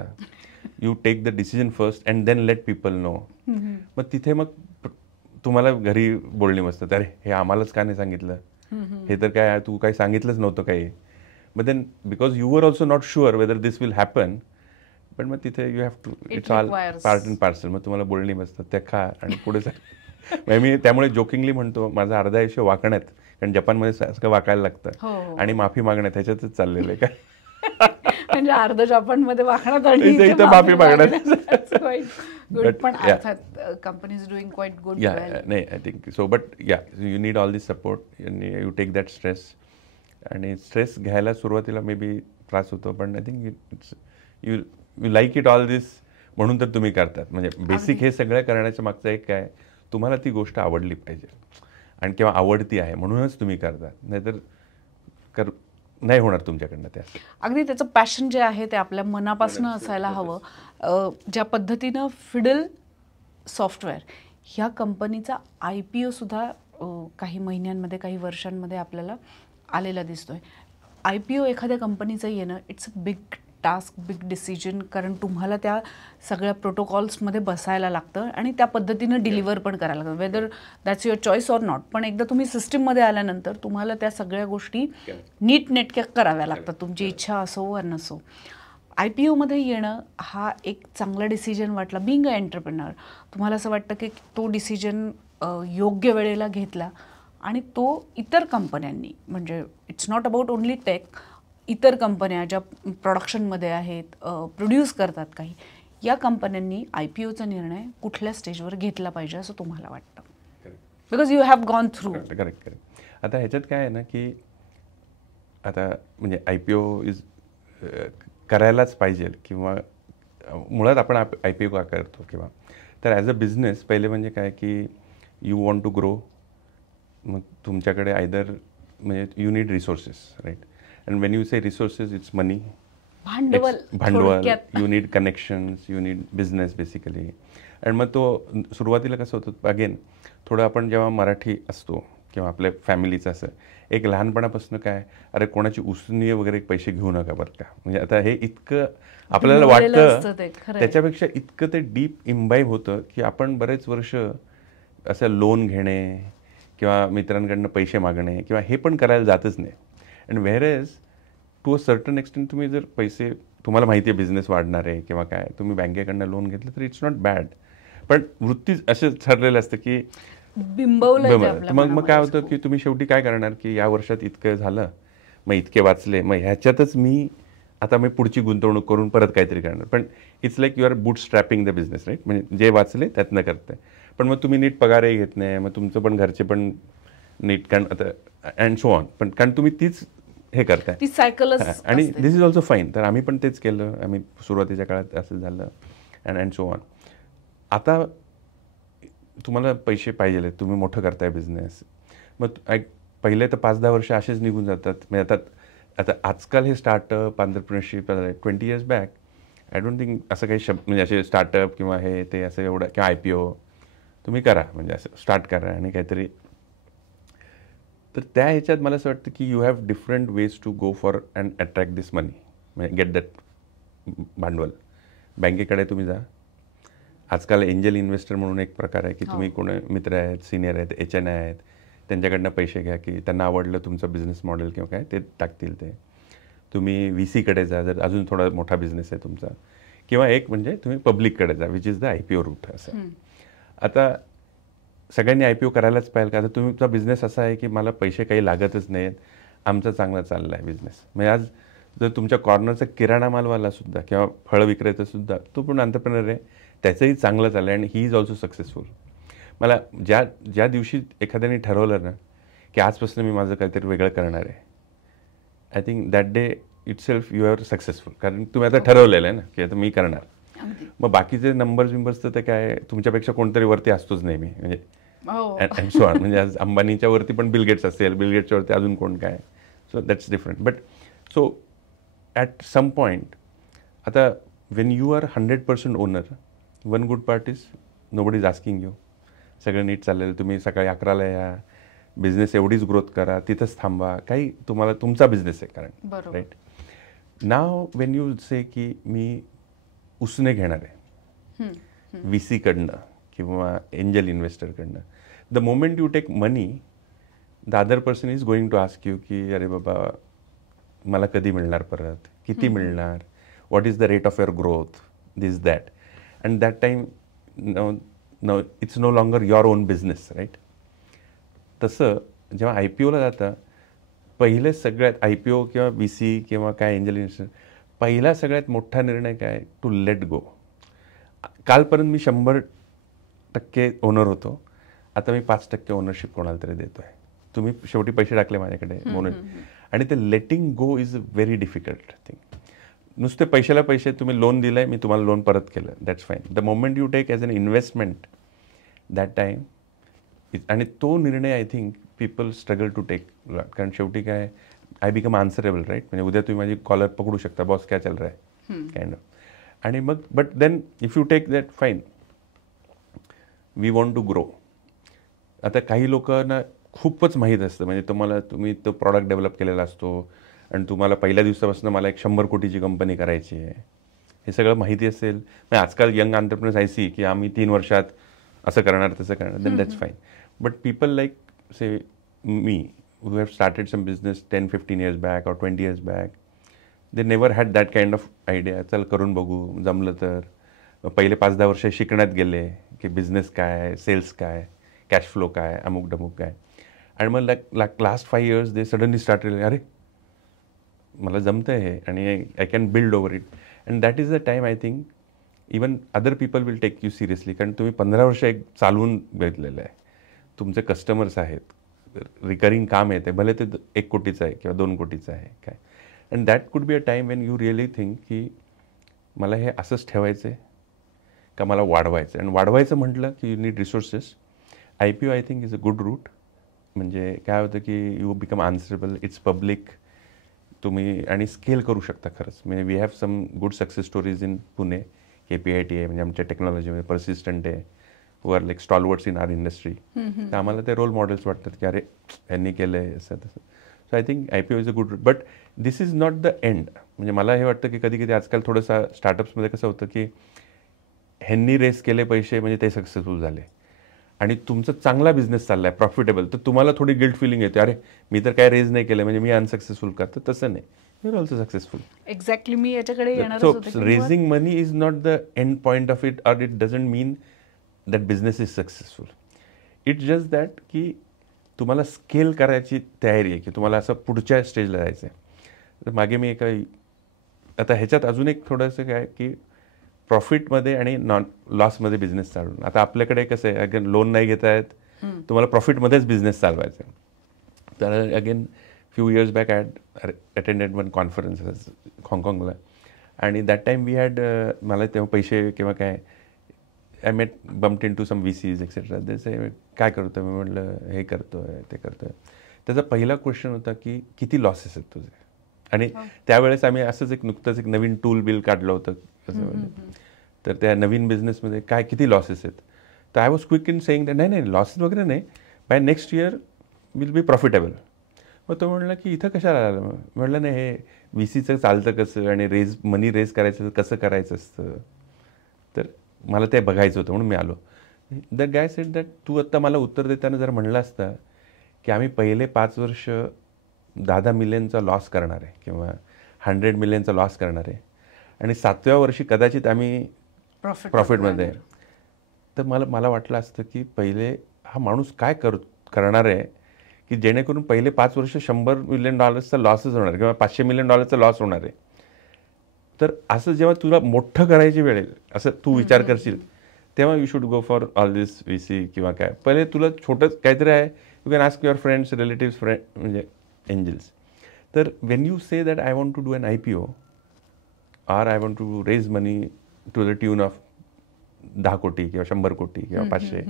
you take the decision first and then let people know. मग तिथे मग तुम्हाला घरी बोलणी बसतात, अरे हे आम्हालाच का नाही सांगितलं, हे तर काय तू काही सांगितलंच नव्हतं काही. But then because you were also not sure whether this will happen, पण मग तिथे you have to, it's all part and parcel. मग तुम्हाला बोलणी बसतात, त्या खा आणि पुढे म्हणजे मी त्यामुळे जोकिंगली म्हणतो माझं अर्धा आयुष्य वाकण्यात, कारण जपानमध्ये सगळं वाकायला लागतं आणि माफी मागण्यात, ह्याच्यातच चाललेलं आहे का. म्हणजे अर्ध जपानमध्ये वाकण्यात आणि इथं माफी मागण्यात. पण अर्थात company is doing quite good. नाही I think so, but yeah you need all this support, you take that stress. आणि स्ट्रेस घ्यायला सुरुवातीला मे बी त्रास होतो, पण I think it's you like it all this, म्हणून तर तुम्ही करतात. म्हणजे बेसिक हे सगळं करण्याच्या मागचं एक काय, तुम्हाला ती गोष्ट आवडली पाहिजे आणि किंवा आवडती आहे म्हणूनच तुम्ही करतात, नाहीतर नाही होणार तुमच्याकडनं ते. अगदी त्याचं पॅशन जे आहे ते आपल्या मनापासून असायला हवं. ज्या पद्धतीनं फिडल सॉफ्टवेअर ह्या कंपनीचा IPO सुद्धा काही महिन्यांमध्ये काही वर्षांमध्ये आपल्याला आलेला दिसतोय. IPO एखाद्या कंपनीचं येणं it's a big task, big decision, कारण तुम्हाला त्या सगळ्या प्रोटोकॉल्समध्ये बसायला लागतं आणि त्या पद्धतीनं डिलिव्हर पण करायला लागतं, whether that's your choice or not. पण एकदा तुम्ही सिस्टीममध्ये आल्यानंतर तुम्हाला त्या सगळ्या गोष्टी नीटनेटक्या कराव्या लागतात, तुमची इच्छा असो वा नसो. IPOमध्ये येणं हा एक चांगला डिसिजन वाटला. बिंग अ एंटरप्रेनर, तुम्हाला असं वाटतं की तो डिसिजन योग्य वेळेला घेतला आणि तो इतर कंपन्यांनी, म्हणजे it's not about only tech, इतर कंपन्या ज्या प्रोडक्शनमध्ये आहेत, प्रोड्यूस करतात काही, या कंपन्यांनी IPOचा निर्णय कुठल्या स्टेजवर घेतला पाहिजे असं तुम्हाला वाटतं? Because you have gone through. Correct. आता ह्याच्यात काय आहे ना की आता म्हणजे IPO इज करायलाच पाहिजे, किंवा मुळात आपण IPO का करतो, किंवा तर ॲज अ बिझनेस पहिले म्हणजे काय की यू वॉन्ट टू ग्रो. मग तुमच्याकडे आयदर म्हणजे you need resources, right. And when you say resources it's money, भांडवल, you need connections, you need business basically. आणि मग तो सुरुवातीला कसं होतं, अगेन थोडं आपण जेव्हा मराठी असतो किंवा आपल्या फॅमिलीचं असं एक लहानपणापासून काय, अरे कोणाची उसनी वगैरे पैसे घेऊ नका बरं का, म्हणजे आता हे इतकं आपल्याला वाटतं, त्याच्यापेक्षा इतकं ते डीप इम्बाईब होतं की आपण बरेच वर्ष असं लोन घेणे किंवा मित्रांकडनं पैसे मागणे किंवा हे पण करायला जातच नाही. And whereas to a certain extent तुम्ही जर पैसे, तुम्हाला माहिती आहे बिझनेस वाढणार आहे किंवा काय, तुम्ही बँकेकडनं लोन घेतलं तर इट्स नॉट बॅड, पण वृत्ती असं ठरलेलं असतं की मग काय होतं की तुम्ही शेवटी काय करणार की या वर्षात इतकं झालं, मग इतके वाचले, मग ह्याच्यातच मी पुढची गुंतवणूक करून परत काहीतरी करणार. पण it's like you are bootstrapping the business, right. म्हणजे जे वाचले त्यातनं करते, पण मग तुम्ही नीट पगारही घेत नाही, मग तुमचं पण घरचे पण नीट, कारण आता अँड सो ऑन, पण कारण तुम्ही तीच हे करताय, ती सायकलच. आणि दिस इज ऑल्सो फाईन. तर आम्ही पण तेच केलं, आम्ही सुरुवातीच्या काळात असं झालं अँड सो ऑन. आता तुम्हाला पैसे पाहिजे, तुम्ही मोठं करताय बिझनेस, मग पहिले तर 5-10 वर्ष असेच निघून जातात. म्हणजे आता आजकाल हे startup entrepreneurship 20 years back I don't think असं काही म्हणजे असे स्टार्टअप किंवा हे ते असं एवढं किंवा IPO तुम्ही करा, म्हणजे असं स्टार्ट करा आणि काहीतरी. तर त्या ह्याच्यात मला असं वाटतं की you have different ways to go for and attract this money, म्हणजे गेट दॅट भांडवल. बँकेकडे तुम्ही जा, आजकाल एंजल इन्व्हेस्टर म्हणून एक प्रकार आहे की तुम्ही कोण मित्र आहेत, सिनियर आहेत, HNI आहेत, त्यांच्याकडनं पैसे घ्या की त्यांना आवडलं तुमचं बिझनेस मॉडेल किंवा काय ते टाकतील. ते तुम्ही VCकडे जा जर अजून थोडा मोठा बिझनेस आहे तुमचा, किंवा एक म्हणजे तुम्ही पब्लिककडे जा which is the IPO route. असं आता सगळ्यांनी IPO करायलाच पाहिजे का? आता तुमचा बिझनेस असा आहे की मला पैसे काही लागतच नाहीत, आमचा चांगला चालला आहे बिझनेस. म्हणजे आज जर तुमच्या कॉर्नरचा किराणा मालवाला सुद्धा किंवा फळ विक्रेता सुद्धा तो पण एंटरप्रेनर आहे, त्याचंही चांगलं चाललं आहे आणि ही इज ऑल्सो सक्सेसफुल. मला ज्या दिवशी एखाद्याने ठरवलं ना की आजपासून मी माझं काहीतरी वेगळं करणार आहे, I think that day itself you are successful. कारण तुम्ही आता ठरवलेलं आहे ना की आता मी करणार. मग बाकीचे नंबर्स तर ते काय तुमच्यापेक्षा कोणतरी वरती असतोच नेहमी, म्हणजे अँड सो ऑन. म्हणजे आज अंबानीच्या वरती पण बिल गेट्स असतील, बिल गेट्सच्या वरती अजून कोण काय. So that's different. But so at some point आता when you are 100% owner, one good part is nobody is asking you. सगळं नीट चाललेलं, तुम्ही सकाळी 11ला या, बिझनेस एवढीच ग्रोथ करा, तिथंच थांबा, काही तुम्हाला तुमचा बिझनेस आहे कारण. Right now when you say की मी उसने घेणार आहे VCकडनं किंवा एंजल इन्व्हेस्टरकडनं, the moment you take money the other person is going to ask you की अरे बाबा मला कधी मिळणार, परत किती मिळणार, what is the rate of your growth, this that. And that time no it's no longer your own business. Right तसं जेव्हा IPOला जाता पहिले सगळ्यात IPO किंवा VC किंवा काय एंजल इन्व्हेस्टर, पहिला सगळ्यात मोठा निर्णय काय, टू लेट गो. कालपर्यंत मी 100% ओनर होतो, आता मी 5% ओनरशिप कोणाला तरी देतो आहे. तुम्ही शेवटी पैसे टाकले माझ्याकडे म्हणून. आणि ते letting go is a very difficult thing. नुसते पैशाला पैसे, तुम्ही लोन दिलं आहे, मी तुम्हाला लोन परत केलं, that's fine. The moment you take as an investment that time, आणि तो निर्णय I think people struggle to take. कारण शेवटी काय, आय बिकम आन्सरेबल. राईट म्हणजे उद्या तुम्ही माझी कॉलर पकडू शकता, बॉस क्या चल रहा है काइंड ऑफ. आणि मग but then if you take that fine, we want to grow. आता काही लोकांना खूपच माहीत असतं, म्हणजे तुम्ही तो प्रॉडक्ट डेव्हलप केलेला असतो आणि तुम्हाला पहिल्या दिवसापासून मला एक 100 कोटीची कंपनी करायची आहे, हे सगळं माहिती असेल. म्हणजे आजकाल यंग एंटरप्रेनर्स आय सी की आम्ही 3 वर्षात असं करणार तसं करणार, then that's fine. But people like say me who have started some business 10-15 years back or 20 years back, they never had that kind of idea. चल करून बघू, जमलं तर. पहिले 5-10 वर्ष शिकण्यात गेले की बिझनेस काय, सेल्स काय, कॅश फ्लो काय, अमुक डमुक काय. आणि मग last 5 years they suddenly started, अरे मला जमतं आहे हे आणि I can build over it. And that is the time I think even other people will take you seriously. कारण तुम्ही 15 वर्ष एक चालवून घेतलेलं आहे, तुमचे कस्टमर्स आहेत, रिकरिंग काम आहे, ते भले ते 1 कोटीचं आहे किंवा 2 कोटीचं आहे काय. And that could be a time Wien you really think की मला हे असंच ठेवायचं आहे का मला वाढवायचं आहे. आणि वाढवायचं म्हटलं की you need resources. IPO I think is a good route. म्हणजे काय होतं की you become answerable, it's public, तुम्ही आणि स्केल करू शकता खरंच. म्हणजे we have some good success stories in Pune. KPIT आहे म्हणजे आमच्या टेक्नॉलॉजीमध्ये, पर्सिस्टंट आहे, who are like stalwarts in our industry. तर आम्हाला ते रोल मॉडेल्स वाटतात की अरे यांनी केलं आहे असं तसं. So I think IPO is a good route. But this is not the end. म्हणजे मला हे वाटतं की कधी कधी आजकाल थोडंसं स्टार्टअप्समध्ये कसं होतं की ह्यांनी रेस केले पैसे म्हणजे ते सक्सेसफुल झाले आणि तुमचा चांगला बिझनेस चालला आहे, प्रॉफिटेबल, तर तुम्हाला थोडी गिल्ट फिलिंग येते, अरे मी तर काय रेज नाही केलं म्हणजे मी अनसक्सेसफुल का. तर तसं नाही, you are also successful. Exactly मी याच्याकडे येणारच सो होते. Raising money is not the end point of it, or it doesn't mean that business is successful. It's just that की तुम्हाला स्केल करायची तयारी आहे, की तुम्हाला असं पुढच्या स्टेजला जायचं आहे. तर मागे मी एका आता ह्याच्यात अजून एक थोडंसं काय की प्रॉफिटमध्ये आणि लॉसमध्ये बिझनेस चालवून. आता आपल्याकडे कसं आहे, अगेन लोन नाही घेता येत, तुम्हाला प्रॉफिटमध्येच बिझनेस चालवायचा आहे. तर again few years back I had attended one conference हाँगकाँगला, आणि दॅट टाईम वी हॅड, मला तेव्हा पैसे किंवा काय, I met bumped into some VCs etcetera. ते काय करतो, मी म्हटलं हे करतो आहे ते करतो आहे. त्याचा पहिला क्वेश्चन होता की किती लॉसेस आहेत तुझे. आणि त्यावेळेस आम्ही असंच नुकतंच एक नवीन टूल बिल काढलं होतं असं. तर त्या नवीन बिझनेसमध्ये काय किती लॉसेस आहेत. तर I was quick in saying that नाही लॉसेस वगैरे नाही, by next year will be profitable. मग तो म्हणला की इथं कशाला आलं. म्हटलं नाही, हे VCचं चालतं कसं आणि मनी रेज करायचं कसं करायचं असतं. तर मला ते बघायचं होतं म्हणून मी आलो. दॅट गाय सेड दॅट तू आत्ता मला उत्तर देताना जर म्हणलं असतं की आम्ही पहिले 5 वर्ष 10-10 मिलियनचा लॉस करणार आहे किंवा 100 मिलियनचा लॉस करणार आहे आणि 7व्या वर्षी कदाचित आम्ही प्रॉफिटमध्ये, तर मला वाटलं असतं की पहिले हा माणूस काय करणार आहे की जेणेकरून पहिले 5 वर्ष $100 मिलियन लॉसच होणार किंवा $500 मिलियन लॉस होणार आहे. तर असं जेव्हा तुला मोठं करायची वेळ येईल असं तू विचार करशील तेव्हा you should go for all this VC किंवा काय. पहिले तुला छोटं काहीतरी आहे, you can ask your friends relatives म्हणजे एंजल्स. तर when you say that I want to do an IPO or I want to raise money to the tune of 10 कोटी किंवा 100 कोटी किंवा 500,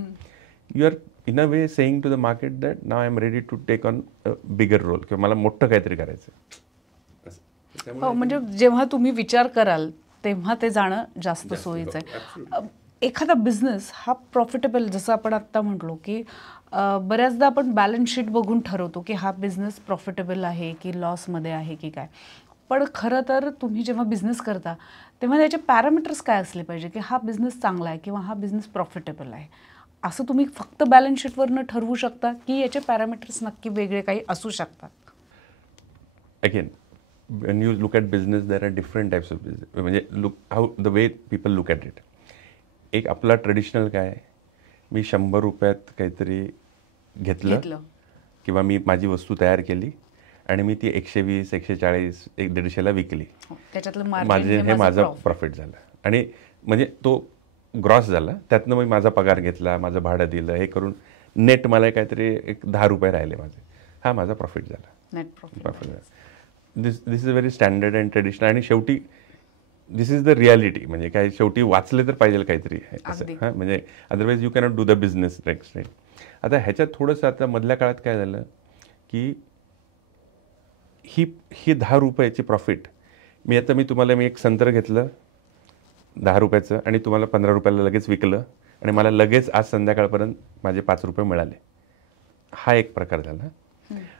you are in a way saying to the market that now I am ready to take on a bigger role किंवा मला मोठं काहीतरी करायचं. हो, म्हणजे जेव्हा तुम्ही विचार कराल तेव्हा ते जाणं जास्त सोयीचं आहे. एखादा बिझनेस हा प्रॉफिटेबल, जसं आपण आत्ता म्हटलो की बऱ्याचदा आपण बॅलन्स शीट बघून ठरवतो की हा बिझनेस प्रॉफिटेबल आहे की लॉसमध्ये आहे की काय. पण खरं तर तुम्ही जेव्हा बिझनेस करता तेव्हा त्याचे पॅरामीटर्स काय असले पाहिजे की हा बिझनेस चांगला आहे किंवा हा बिझनेस प्रॉफिटेबल आहे, असं तुम्ही फक्त बॅलन्स शीटवरनं ठरवू शकता की याचे पॅरामीटर्स नक्की वेगळे काही असू शकतात? Again when you look at business there are different types of business. म्हणजे how the way people look at it. एक आपला ट्रेडिशनल काय आहे, मी 100 रुपयात काहीतरी घेतलं किंवा मी माझी वस्तू तयार केली आणि मी ती 120, 140, 150ला विकली, माझे हे माझं प्रॉफिट झालं आणि म्हणजे तो ग्रॉस झाला. त्यातनं मी माझा पगार घेतला, माझं भाडं दिलं, हे करून नेट मला काहीतरी एक 10 रुपये राहिले माझे, हा माझा प्रॉफिट झाला, नेट प्रॉफिट झाला. This is a very standard and traditional. आणि शेवटी दिस इज द रियालिटी. म्हणजे काय, शेवटी वाचले तर पाहिजे काहीतरी असं, हां, म्हणजे otherwise you cannot do the business next. आता ह्याच्यात थोडंसं आता मधल्या काळात काय झालं की ही 10 रुपयाची प्रॉफिट मी तुम्हाला एक संत्र घेतलं 10 रुपयाचं आणि तुम्हाला 15 रुपयाला लगेच विकलं आणि मला लगेच आज संध्याकाळपर्यंत माझे 5 रुपये मिळाले, हा एक प्रकार झाला.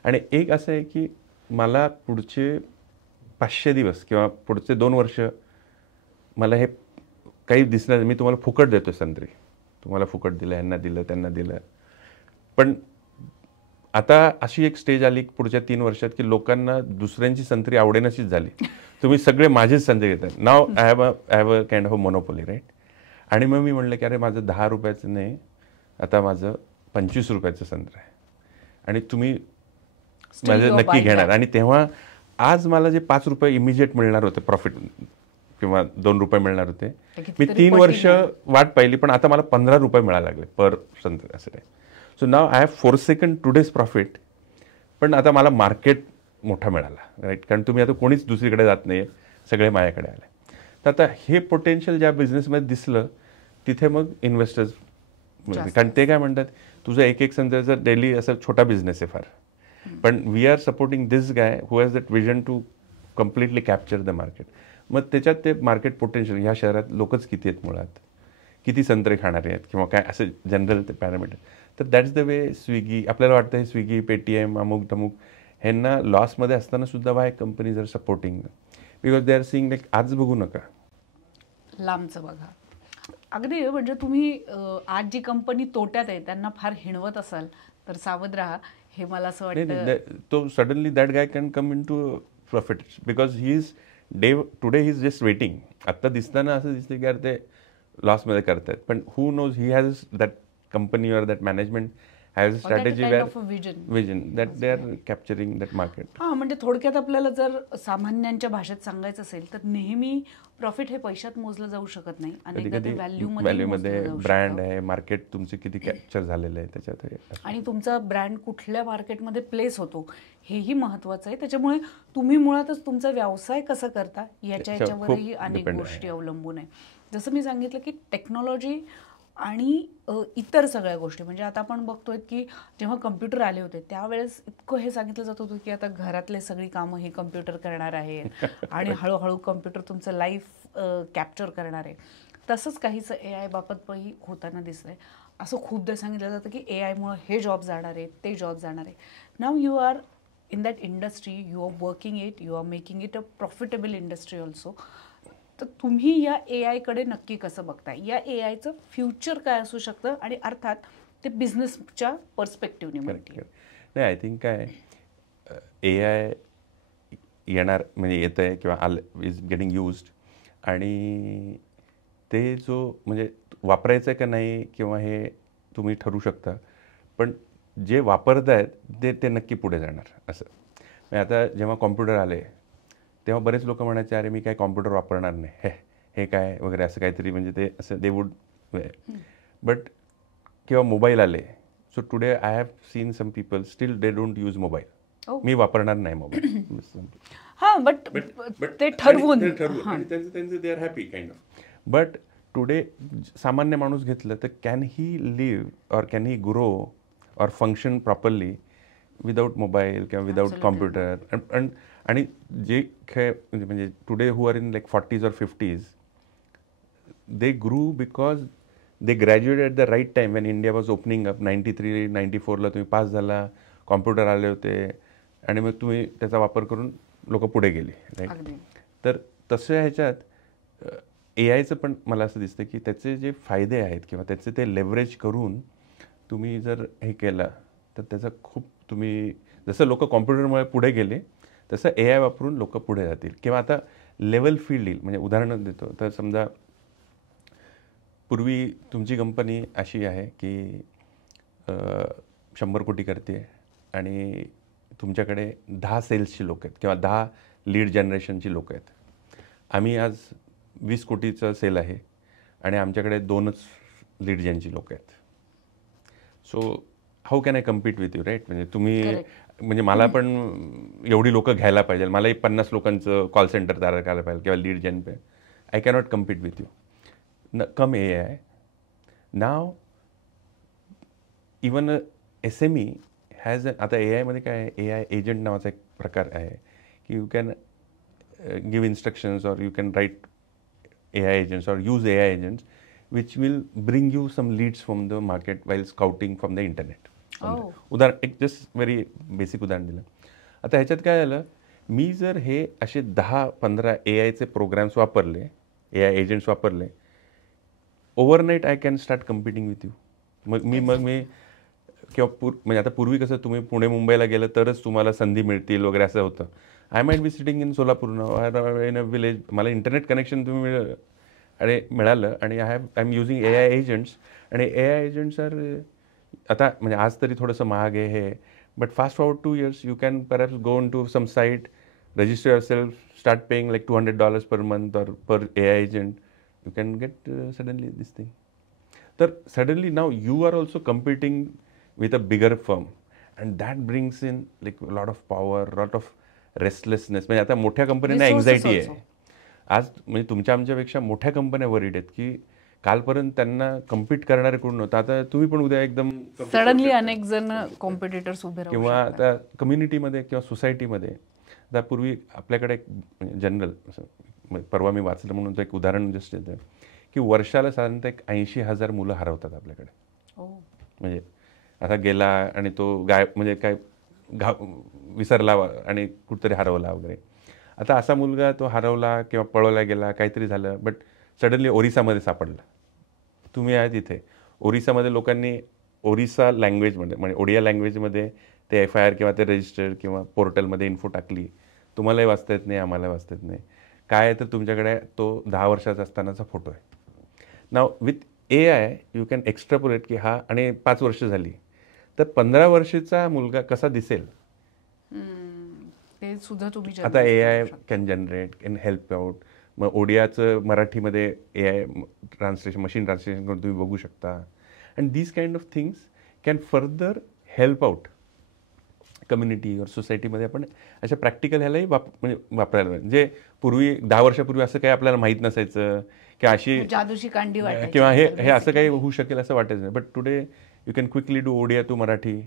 आणि एक असं आहे की मला पुढचे 500 दिवस किंवा पुढचे 2 वर्ष मला हे काही दिसणार, मी तुम्हाला फुकट देतो संत्री, तुम्हाला फुकट दिलं, यांना दिलं, त्यांना दिलं. पण आता अशी एक स्टेज आली पुढच्या 3 वर्षात की लोकांना दुसऱ्यांची संत्री आवडेनाशीच झाली. तुम्ही सगळे माझेच संत्री घेतात. Now I have a kind of monopoly, right. आणि मग मी म्हणलं की अरे माझं 10 रुपयाचं नाही, आता माझं 25 रुपयाचं संत्र आहे आणि तुम्ही माझं नक्की घेणार. आणि तेव्हा आज मला जे 5 रुपये इमिजिएट मिळणार होते प्रॉफिट किंवा 2 रुपये मिळणार होते, मी 3 वर्ष वाट पाहिली, पण आता मला 15 रुपये मिळायला लागले पर संत्र, असं आहे. So now I have forsaken today's profit. पण आता मला मार्केट मोठा मिळाला, राईट, कारण तुम्ही आता कोणीच दुसरीकडे जात नाही, सगळे माझ्याकडे आले. तर आता हे पोटेन्शियल ज्या बिझनेसमध्ये दिसलं तिथे मग इन्व्हेस्टर्स, कारण ते काय म्हणतात, तुझं एक संत्र्याचा डेली असा छोटा बिझनेस आहे फार, पण we are supporting this guy who has that vision to completely capture the market. मग त्याच्यात ते मार्केट पोटेन्शियल, ह्या शहरात लोकच किती आहेत, मुळात किती संत्रे खाणारे आहेत किंवा काय, असं जनरल ते पॅरामीटर. तर दॅट्स द वे स्विगी, आपल्याला वाटतं हे स्विगी, पेटीएम, अमुक तमुक, ह्यांना लॉसमध्ये असताना सुद्धा why companies are supporting, because they are seeing like आज बघू नका, लांबचं बघा. अगदी, म्हणजे तुम्ही आज जी कंपनी तोट्यात आहे त्यांना फार हिणवत असाल तर सावध राहा, हे मला असं वाटतं. तो suddenly that guy can come into profit because he is today he is just waiting. आत्ता दिसताना असं दिसतं की यार ते लॉसमध्ये करतायत, पण who knows he has that company or that management has a strategy where vision that they are capturing that market. हां, म्हणजे थोडक्यात आपल्याला जर सामान्यांच्या भाषेत सांगायचं असेल तर नेहमी प्रॉफिट हे पैशात मोजलं जाऊ शकत नाही, अनेकदा ते व्हॅल्यूमध्ये ब्रँड आहे, मार्केट तुमचे किती कॅप्चर झालेलं आहे त्याच्यात, आणि तुमचा ब्रँड कुठल्या मार्केटमध्ये प्लेस होतो हेही महत्त्वाचं आहे. त्याच्यामुळे तुम्ही मुळातच तुमचा व्यवसाय कसा करता याच्यावरही अनेक गोष्टी अवलंबून आहे. जसं मी सांगितलं की टेक्नॉलॉजी आणि इतर सगळ्या गोष्टी, म्हणजे आता आपण बघतोय की जेव्हा कम्प्युटर आले होते त्यावेळेस इतकं हे सांगितलं जात होतं की आता घरातले सगळी कामं हे कम्प्युटर करणार आहे आणि हळूहळू कम्प्युटर तुमचं लाईफ कॅप्चर करणार आहे. तसंच काहीचं AI बाबतही होताना दिसतंय. असं खूपदा सांगितलं जातं की AIमुळे हे जॉब जाणार आहे, ते जॉब जाणार आहे. Now you are in that industry, you are working it, you are making it a profitable industry also. तर तुम्ही या AI कडे नक्की कसं बघताय? या AIचं फ्युचर काय असू शकतं आणि अर्थात ते बिझनेसच्या पर्स्पेक्टिव्हने म्हणते. नाही, आय थिंक काय AI येणार म्हणजे येत आहे किंवा इज गेटिंग युज्ड, आणि ते जो म्हणजे वापरायचं आहे का नाही किंवा हे तुम्ही ठरवू शकता, पण जे वापरत आहेत ते नक्की पुढे जाणार असं. म्हणजे आता जेव्हा कॉम्प्युटर आले तेव्हा बरेच लोक म्हणायचे अरे मी काय कॉम्प्युटर वापरणार नाही, हे काय वगैरे असं काहीतरी, म्हणजे ते असं दे वूड. बट किंवा मोबाईल आले, so today I have seen some people still they don't use mobile. मी वापरणार नाही मोबाईल. हां, बट ते ठरवून आणि त्यांचं they are happy kind of. But today सामान्य माणूस घेतलं तर can he live or can he grow or function properly without mobile किंवा विदाऊट कॉम्प्युटर. आणि जे म्हणजे today who are in like 40s or 50s, they grew because they graduated at the right time when India was opening up. 93, 94ला तुम्ही pass झाला, computer आले होते आणि मग तुम्ही त्याचा वापर करून लोक पुढे गेले, राईट. तर तसं ह्याच्यात AIचं पण मला असं दिसतं की त्याचे जे फायदे आहेत किंवा त्याचे ते लेवरेज करून तुम्ही जर हे केलं तर त्याचा खूप तुम्ही, जसं लोक कॉम्प्युटरमुळे पुढे गेले तसं AI वापरून लोक पुढे जातील. किंवा आता लेवल फील्ड येईल. म्हणजे उदाहरण देतो तर समजा पूर्वी तुमची कंपनी अशी आहे की 100 कोटी करते आणि तुमच्याकडे 10 सेल्सची लोक आहेत किंवा 10 लीड जनरेशनची लोक आहेत. आम्ही आज 20 कोटीचं सेल आहे आणि आमच्याकडे 2च लीड जनची लोक आहेत. So how can I compete with you, right. म्हणजे तुम्ही म्हणजे मला पण एवढी लोक घ्यायला पाहिजे, मलाही 50 लोकांचं कॉल सेंटर तयार करायला पाहिजे किंवा लीड जन पे. I cannot compete with you. Come AI. Now even a SME has आता AIमध्ये काय आहे, AI एजंट नावाचा एक प्रकार आहे की you can give instructions or you can write AI agents or use AI agents which will bring you some leads from the market while scouting from the internet. उदाहरण एक जस्ट व्हेरी बेसिक उदाहरण दिलं. आता ह्याच्यात काय झालं, मी जर हे असे 10-15 AIचे प्रोग्राम्स वापरले, AI एजंट्स वापरले, overnight I can start competing with you. मग मी किंवा म्हणजे आता पूर्वी कसं तुम्ही पुणे मुंबईला गेलं तरच तुम्हाला संधी मिळतील वगैरे असं होतं. I might be sitting in Solapur in a village, मला इंटरनेट कनेक्शन तुम्ही मिळालं आणि I am using AI agents. आणि AI एजंट्स आर आता म्हणजे आज तरी थोडंसं महाग आहे हे, but fast forward 2 years you can perhaps go into some site, register yourself, start paying like $200 per month or per AI agent. You can get suddenly this thing. तर suddenly now you are also competing with a bigger firm and that brings in like a lot of power, lot of restlessness. म्हणजे आता मोठ्या कंपन्यांना anxiety आहे आज. म्हणजे तुमच्या आमच्यापेक्षा मोठ्या कंपन्या वरीड आहेत की कालपर्यंत त्यांना कम्पीट करणारे कोण नव्हतं, आता तुम्ही पण उद्या एकदम सडनली अनेक जण कॉम्पिटिटर्स उभे राहू किंवा आता कम्युनिटीमध्ये किंवा सोसायटीमध्ये. आता पूर्वी आपल्याकडे एक जनरल असं परवा मी वाचलं म्हणून तो एक उदाहरण जस्ट येतं की वर्षाला साधारणतः एक 80,000 मुलं हरवतात आपल्याकडे. म्हणजे आता गेला आणि तो म्हणजे काय विसरला आणि कुठेतरी हरवला वगैरे. आता असा मुलगा तो हरवला किंवा पळवला गेला, काहीतरी झालं, बट सडनली ओरिसामध्ये सापडला. तुम्ही आहे तिथे ओरिसामध्ये लोकांनी ओरिसा लँग्वेजमध्ये म्हणजे ओडिया लँग्वेजमध्ये ते FIR किंवा ते रजिस्टर किंवा पोर्टलमध्ये इन्फो टाकली. तुम्हालाही वाचता येत नाही, आम्हाला वाचता येत नाही. काय आहे तर तुमच्याकडे तो 10 वर्षाचा असतानाचा फोटो आहे. Now with AI you can extrapolate की हा आणि 5 वर्ष झाली तर 15 वर्षाचा मुलगा कसा दिसेल ते सुद्धा तुम्ही आता AI can generate, can help out. मग ओडियाचं मराठीमध्ये AI ट्रान्सलेशन, मशीन ट्रान्सलेशन करून तुम्ही बघू शकता. And these kind of things can further help out community और सोसायटीमध्ये. आपण अशा प्रॅक्टिकल ह्यालाही म्हणजे वापरायला, जे पूर्वी 10 वर्षापूर्वी असं काही आपल्याला माहीत नसायचं की अशी जादूची कांडी किंवा हे असं काही होऊ शकेल असं वाटायचं नाही. But today you can quickly do Odia to Marathi,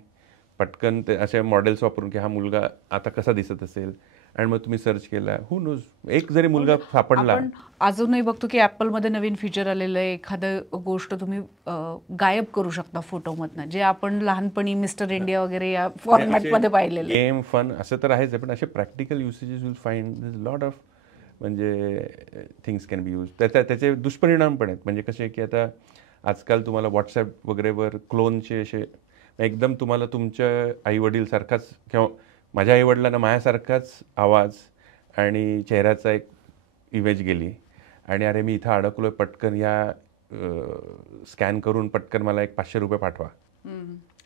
पटकन ते असे मॉडेल्स वापरून की हा मुलगा आता कसा दिसत असेल आणि मग तुम्ही सर्च केला, हू नोज एक जरी मुलगा सापडला. आपण अजूनही बघतो की ॲपलमध्ये नवीन फीचर आलेलं आहे, एखादं गोष्ट तुम्ही गायब करू शकता फोटोमधनं, जे आपण लहानपणी मिस्टर इंडिया वगैरे या फॉर्मॅटमध्ये पाहिलेलं. गेम फन असं तर आहेच, पण असे practical usages will find lot of म्हणजे थिंग्स कॅन बी यूज. त्याचे दुष्परिणाम पण आहेत. म्हणजे कसे की आता आजकाल तुम्हाला व्हॉट्सॲप वगैरेवर क्लोनचे असे एकदम तुम्हाला तुमच्या आईवडीलसारखाच किंवा माझ्या आईवडिलांना माझ्यासारखाच आवाज आणि चेहऱ्याचा एक इमेज गेली आणि अरे मी इथं अडकलोय, पटकन या स्कॅन करून पटकन मला एक ₹500 पाठवा.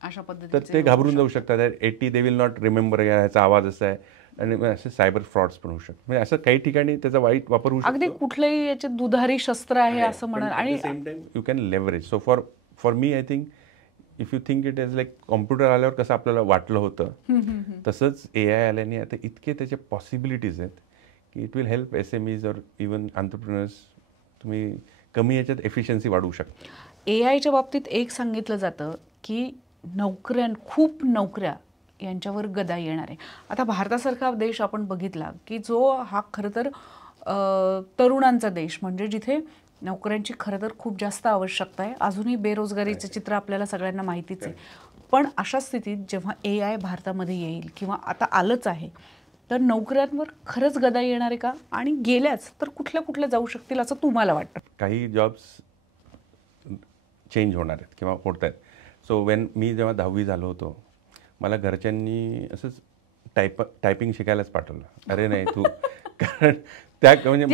अशा तर पद्धतीचे ते घाबरून जाऊ शकतात. 80 दे विल नॉट रिमेंबर ह्याचा आवाज असा आहे. आणि मग असे सायबर फ्रॉड्स पण होऊ शकतात. म्हणजे असं काही ठिकाणी त्याचा वाईट वापर होऊ अगदी शकतो. कुठलंही याचे दुधारी शस्त्र आहे असं म्हणा. आणि same time you can leverage. So for me I think if you think it is like computer आल्यावर कसं आपल्याला वाटलं होतं, तसंच AI आल्याने आता इतके त्याचे पॉसिबिलिटीज आहेत की इट विल हेल्प SMEs और इवन एंटरप्रेन्योर्स. तुम्ही कमी याच्यात एफिशियन्सी वाढवू शकता. AIच्या बाबतीत एक सांगितलं जातं की खूप नोकऱ्या यांच्यावर गदा येणार आहे. आता भारतासारखा देश आपण बघितला की जो हा खरं तर तरुणांचा देश, म्हणजे जिथे नोकऱ्यांची खरं तर खूप जास्त आवश्यकता आहे. अजूनही बेरोजगारीचं चित्र आपल्याला सगळ्यांना माहितीच आहे. पण अशा स्थितीत जेव्हा AI भारतामध्ये येईल किंवा आता आलंच आहे, तर नोकऱ्यांवर खरंच गदा येणार आहे का? आणि गेल्याच तर कुठल्या जाऊ शकतील असं तुम्हाला वाटतं? काही जॉब्स चेंज होणार आहेत किंवा होत आहेत. सो मी जेव्हा 10वी झालो होतो, मला घरच्यांनी असंच टायपिंग शिकायलाच पाठवलं. अरे नाही तू कारण त्या म्हणजे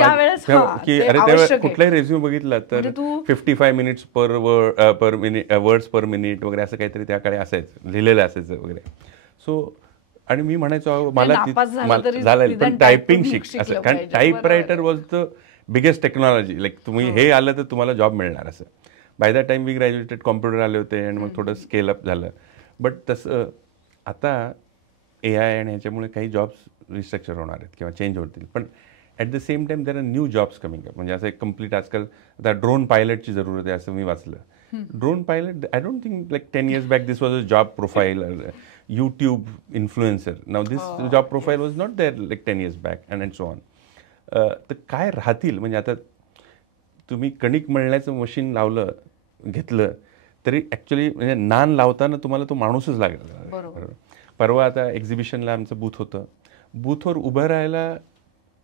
की अरे त्यावेळेस कुठलाही रेझ्यूम बघितला तर 55 मिनिट्स वर्ड्स पर मिनिट वगैरे असं काहीतरी त्या काळी असायचं, लिहिलेलं असायचं वगैरे. सो आणि मी म्हणायचो मला झालं पण टायपिंग शिक असं, कारण typewriter was the biggest technology. Like तुम्ही हे आलं तर तुम्हाला जॉब मिळणार असं. By the time we graduated computer आले होते आणि मग थोडं स्केल अप झालं. बट तसं आता AI आणि ह्याच्यामुळे काही जॉब्स रिस्ट्रक्चर होणार आहेत किंवा चेंज होतील. पण at the same time there are new jobs coming up. म्हणजे असं एक कम्प्लीट आजकाल आता ड्रोन पायलटची जरूरत आहे असं मी वाचलं. Drone pilot I don't think like 10 years back this was a job profile. YouTube influencer, now this job profile was not there like 10 years back and so on. तर काय राहतील म्हणजे आता तुम्ही कणिक मळण्याचं मशीन घेतलं तरी ॲक्च्युली म्हणजे नान लावताना तुम्हाला तो माणूसच लागेल. परवा आता एक्झिबिशनला आमचं बूथ होतं. बूथवर उभं राहायला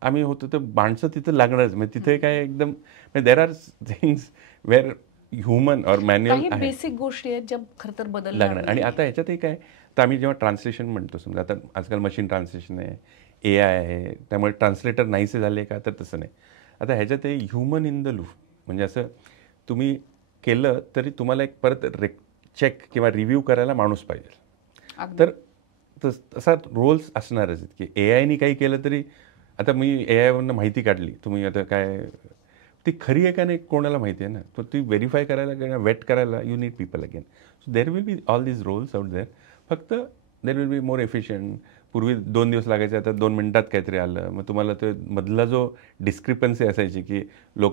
आम्ही होतो तर माणसं तिथं लागणारच. म्हणजे तिथे काय एकदम there are things where human or manual basic गोष्टी आहेत ज्या खरं तर बदल लागणार. आणि आता ह्याच्यातही काय तर आम्ही जेव्हा ट्रान्सलेशन म्हणतो, समजा आता आजकाल मशीन ट्रान्सलेशन आहे, AI आहे, त्यामुळे ट्रान्सलेटर नाहीसे झाले का, तर तसं नाही. आता ह्याच्यातही ह्युमन इन द लूप. म्हणजे असं तुम्ही केलं तरी तुम्हाला एक परत चेक किंवा रिव्ह्यू करायला माणूस पाहिजे. तर तसा रोल्स असणारच आहेत की AIनी काही केलं तरी आता मी AIवरनं माहिती काढली, तुम्ही आता काय ती खरी आहे का नाही कोणाला माहिती आहे ना. तर ती व्हेरीफाय करायला किंवा वेट करायला you need people again. So there will be all these roles out there. फक्त there will be more efficient. पूर्वी 2 दिवस लागायचे, आता 2 मिनिटात काहीतरी आलं. मग तुम्हाला ते मधला जो डिस्क्रिपन्सी असायची की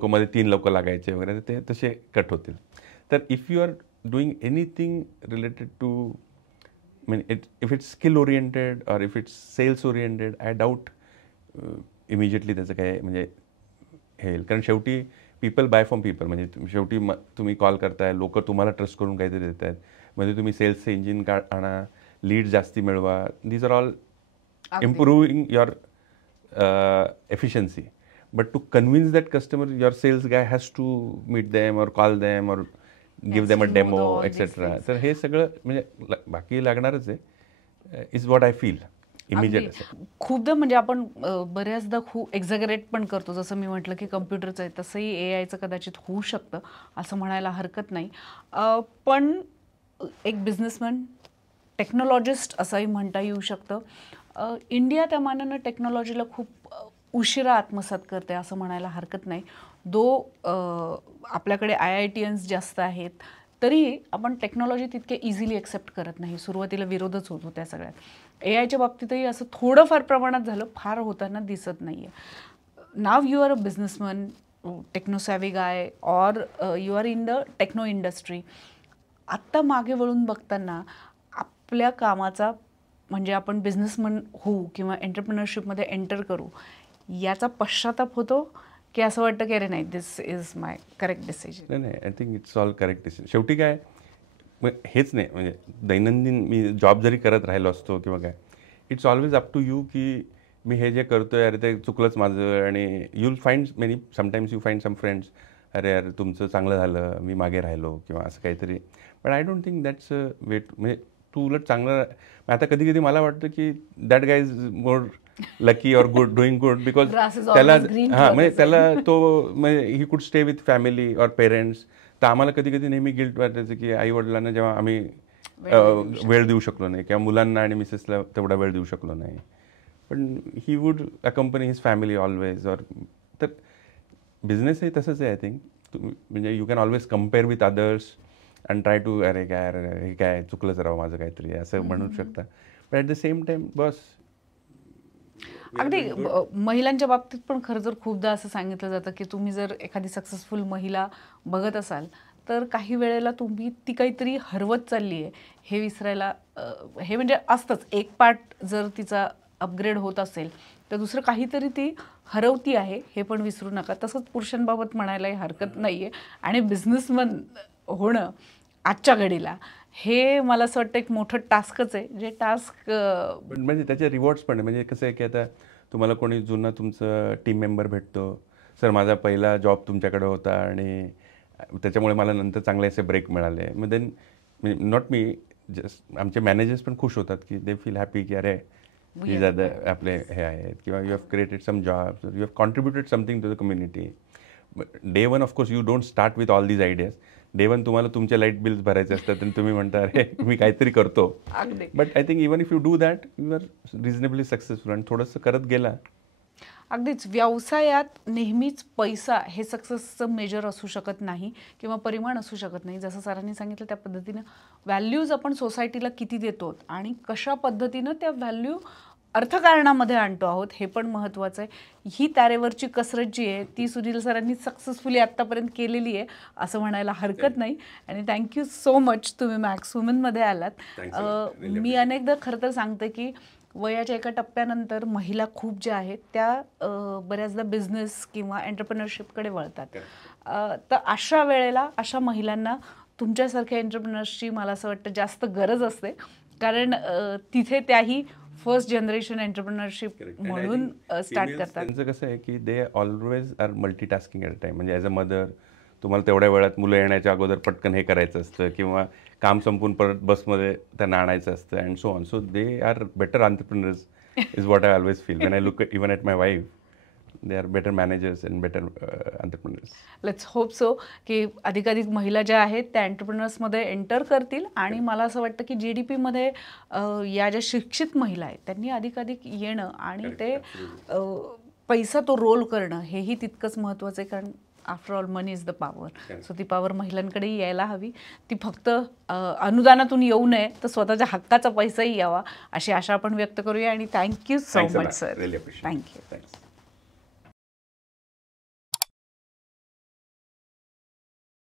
मध्ये 3 लोक लागायचे वगैरे, ते तसे कट होतील. तर if you are doing anything related to if it's skill oriented और if it's sales oriented, I doubt immediately त्याचं काय म्हणजे हे येईल. कारण शेवटी पीपल बाय फ्रॉम पीपल. म्हणजे शेवटी तुम्ही कॉल करताय, लोक तुम्हाला ट्रस्ट करून काहीतरी देत आहेत. म्हणजे तुम्ही सेल्सचं इंजिन आणा, लीड जास्ती मिळवा. These are all improving your efficiency, but to convince that customer, your sales guy has to meet them or call them or give them a demo, etc. तर हे सगळं म्हणजे बाकी लागणारच आहे, is what I feel immediate. खूपदा म्हणजे आपण बऱ्याचदा खूप एक्झॅगरेट पण करतो. जसं मी म्हटलं की कम्प्युटरचं आहे, तसंही AIचं कदाचित होऊ शकतं असं म्हणायला हरकत नाही. पण एक बिझनेसमॅन, टेक्नॉलॉजिस्ट असंही म्हणता येऊ शकतं. इंडिया त्या मानानं टेक्नॉलॉजीला खूप उशिरा आत्मसात करते असं म्हणायला हरकत नाही. आपल्याकडे IITians जास्त आहेत, तरी आपण टेक्नॉलॉजी तितके इझिली एक्सेप्ट करत नाही. सुरुवातीला विरोधच होतो त्या सगळ्यात. AIच्या बाबतीतही असं थोडंफार प्रमाणात झालं, फार होताना दिसत नाही आहे. Now you are a businessman, techno savvy guy, or you are in the techno industry. आत्ता मागे वळून बघताना आपल्या कामाचा, म्हणजे आपण बिझनेसमन होऊ किंवा एंटरप्रिनरशिपमध्ये एंटर करू, याचा पश्चाताप होतो की असं वाटतं की अरे नाही, दिस इज माय करेक्ट डिसिजन? नाही, I think it's all correct decision. शेवटी काय हेच नाही, म्हणजे दैनंदिन मी जॉब जरी करत राहिलो असतो किंवा काय, it's always up to you की मी हे जे करतोय अरे ते चुकलंच माझं, आणि you'll find many sometimes you find some friends, अरे यार तुमचं चांगलं झालं मी मागे राहिलो किंवा असं काहीतरी. But I don't think that's wait, म्हणजे तू उलट चांगलं. आता कधी कधी मला वाटतं की that guy is more lucky और गुड, डुईंग गुड, बिकॉज त्याला हां म्हणजे त्याला तो म्हणजे he could stay with family और पेरेंट्स. तर आम्हाला कधी कधी नेहमी गिल्ट वाटायचं की आई वडिलांना जेव्हा आम्ही वेळ देऊ शकलो नाही किंवा मुलांना आणि मिसेसला तेवढा वेळ देऊ शकलो नाही. पण he would accompany his family always. और तर बिझनेसही तसंच आहे आय थिंक. म्हणजे you can always compare with others and try to अरे काय अरे हे काय चुकलंच राहावं माझं काहीतरी असं म्हणू शकता. पण ॲट द सेम टाइम बस अगदी महिलांच्या बाबतीत पण खरं तर खूपदा असं सांगितलं जातं की तुम्ही जर एखादी सक्सेसफुल महिला बघत असाल तर काही वेळेला तुम्ही ती काहीतरी हरवत चालली आहे हे विसरायला हे म्हणजे असतंच. एक पार्ट जर तिचा अपग्रेड होत असेल तर दुसरं काहीतरी ती हरवती आहे हे पण विसरू नका. तसंच पुरुषांबाबत म्हणायलाही हरकत नाही आहे. आणि बिझनेसमन होणं आजच्या घडीला हे मला असं वाटतं एक मोठं टास्कच आहे. जे टास्क म्हणजे त्याचे रिवॉर्ड्स पण आहे. म्हणजे कसं आहे की आता तुम्हाला कोणी जुनं तुमचं टीम मेंबर भेटतो, सर माझा पहिला जॉब तुमच्याकडे होता आणि त्याच्यामुळे मला नंतर चांगले असे ब्रेक मिळाले. मग देन नॉट मी जस्ट आमचे मॅनेजर्स पण खुश होतात की दे फील हॅपी की अरे these are the आपले हे आहेत किंवा you have created some jobs, you have contributed something to the community. Day one of course you don't start with all these ideas. Day one तुम्हाला तुमचे लाईट बिल्स भरायचे असतात आणि तुम्ही म्हणता अरे मी काहीतरी करतो. But I think even if you do that you are reasonably successful. आणि थोडंसं करत गेला. अगदीच व्यवसायात नेहमीच पैसा हे सक्सेसचं मेजर असू शकत नाही किंवा परिमाण असू शकत नाही. जसं सरांनी सांगितलं त्या पद्धतीनं व्हॅल्यूज आपण सोसायटीला किती देतो आणि कशा पद्धतीनं त्या व्हॅल्यू अर्थकारणामध्ये आणतो आहोत हे पण महत्त्वाचं आहे. ही तारेवरची कसरत जी आहे ती सुनील सरांनी सक्सेसफुली आत्तापर्यंत केलेली आहे असं म्हणायला हरकत नाही. आणि थँक्यू सो मच तुम्ही मॅक्स वुमेनमध्ये आलात. मी अनेकदा खरं तर सांगते की वयाच्या एका टप्प्यानंतर महिला खूप ज्या आहेत त्या बऱ्याचदा बिझनेस किंवा एंटरप्रेनरशिपकडे वळतात. तर अशा वेळेला अशा महिलांना तुमच्यासारख्या एंटरप्रेनर्सची मला असं वाटतं जास्त गरज असते. कारण तिथे त्याही फर्स्ट जनरेशन एंटरप्रेनरशिप म्हणून स्टार्ट करतात. त्यांचं कसं आहे की they always are multitasking at a time. म्हणजे ॲज अ मदर तुम्हाला तेवढ्या वेळात मुलं येण्याच्या अगोदर पटकन हे करायचं असतं किंवा काम संपून परत बसमध्ये त्यांना आणायचं असतं and so on. So they are better entrepreneurs is what I always feel when I look even at my wife. They are better managers and better entrepreneurs. Let's hope so की अधिकाधिक महिला ज्या आहेत त्या एंटरप्रेनर्समध्ये एंटर करतील. आणि मला असं वाटतं की GDPमध्ये या ज्या शिक्षित महिला आहेत त्यांनी अधिकाधिक येणं आणि ते पैसा तो रोल करणं हेही तितकंच महत्त्वाचं आहे. कारण after all money is the power. So ती पॉवर महिलांकडेही यायला हवी. ती फक्त अनुदानातून येऊ नये तर स्वतःच्या हक्काचा पैसाही यावा अशी आशा आपण व्यक्त करूया. आणि thank you so much sir. Really appreciate. Thank you.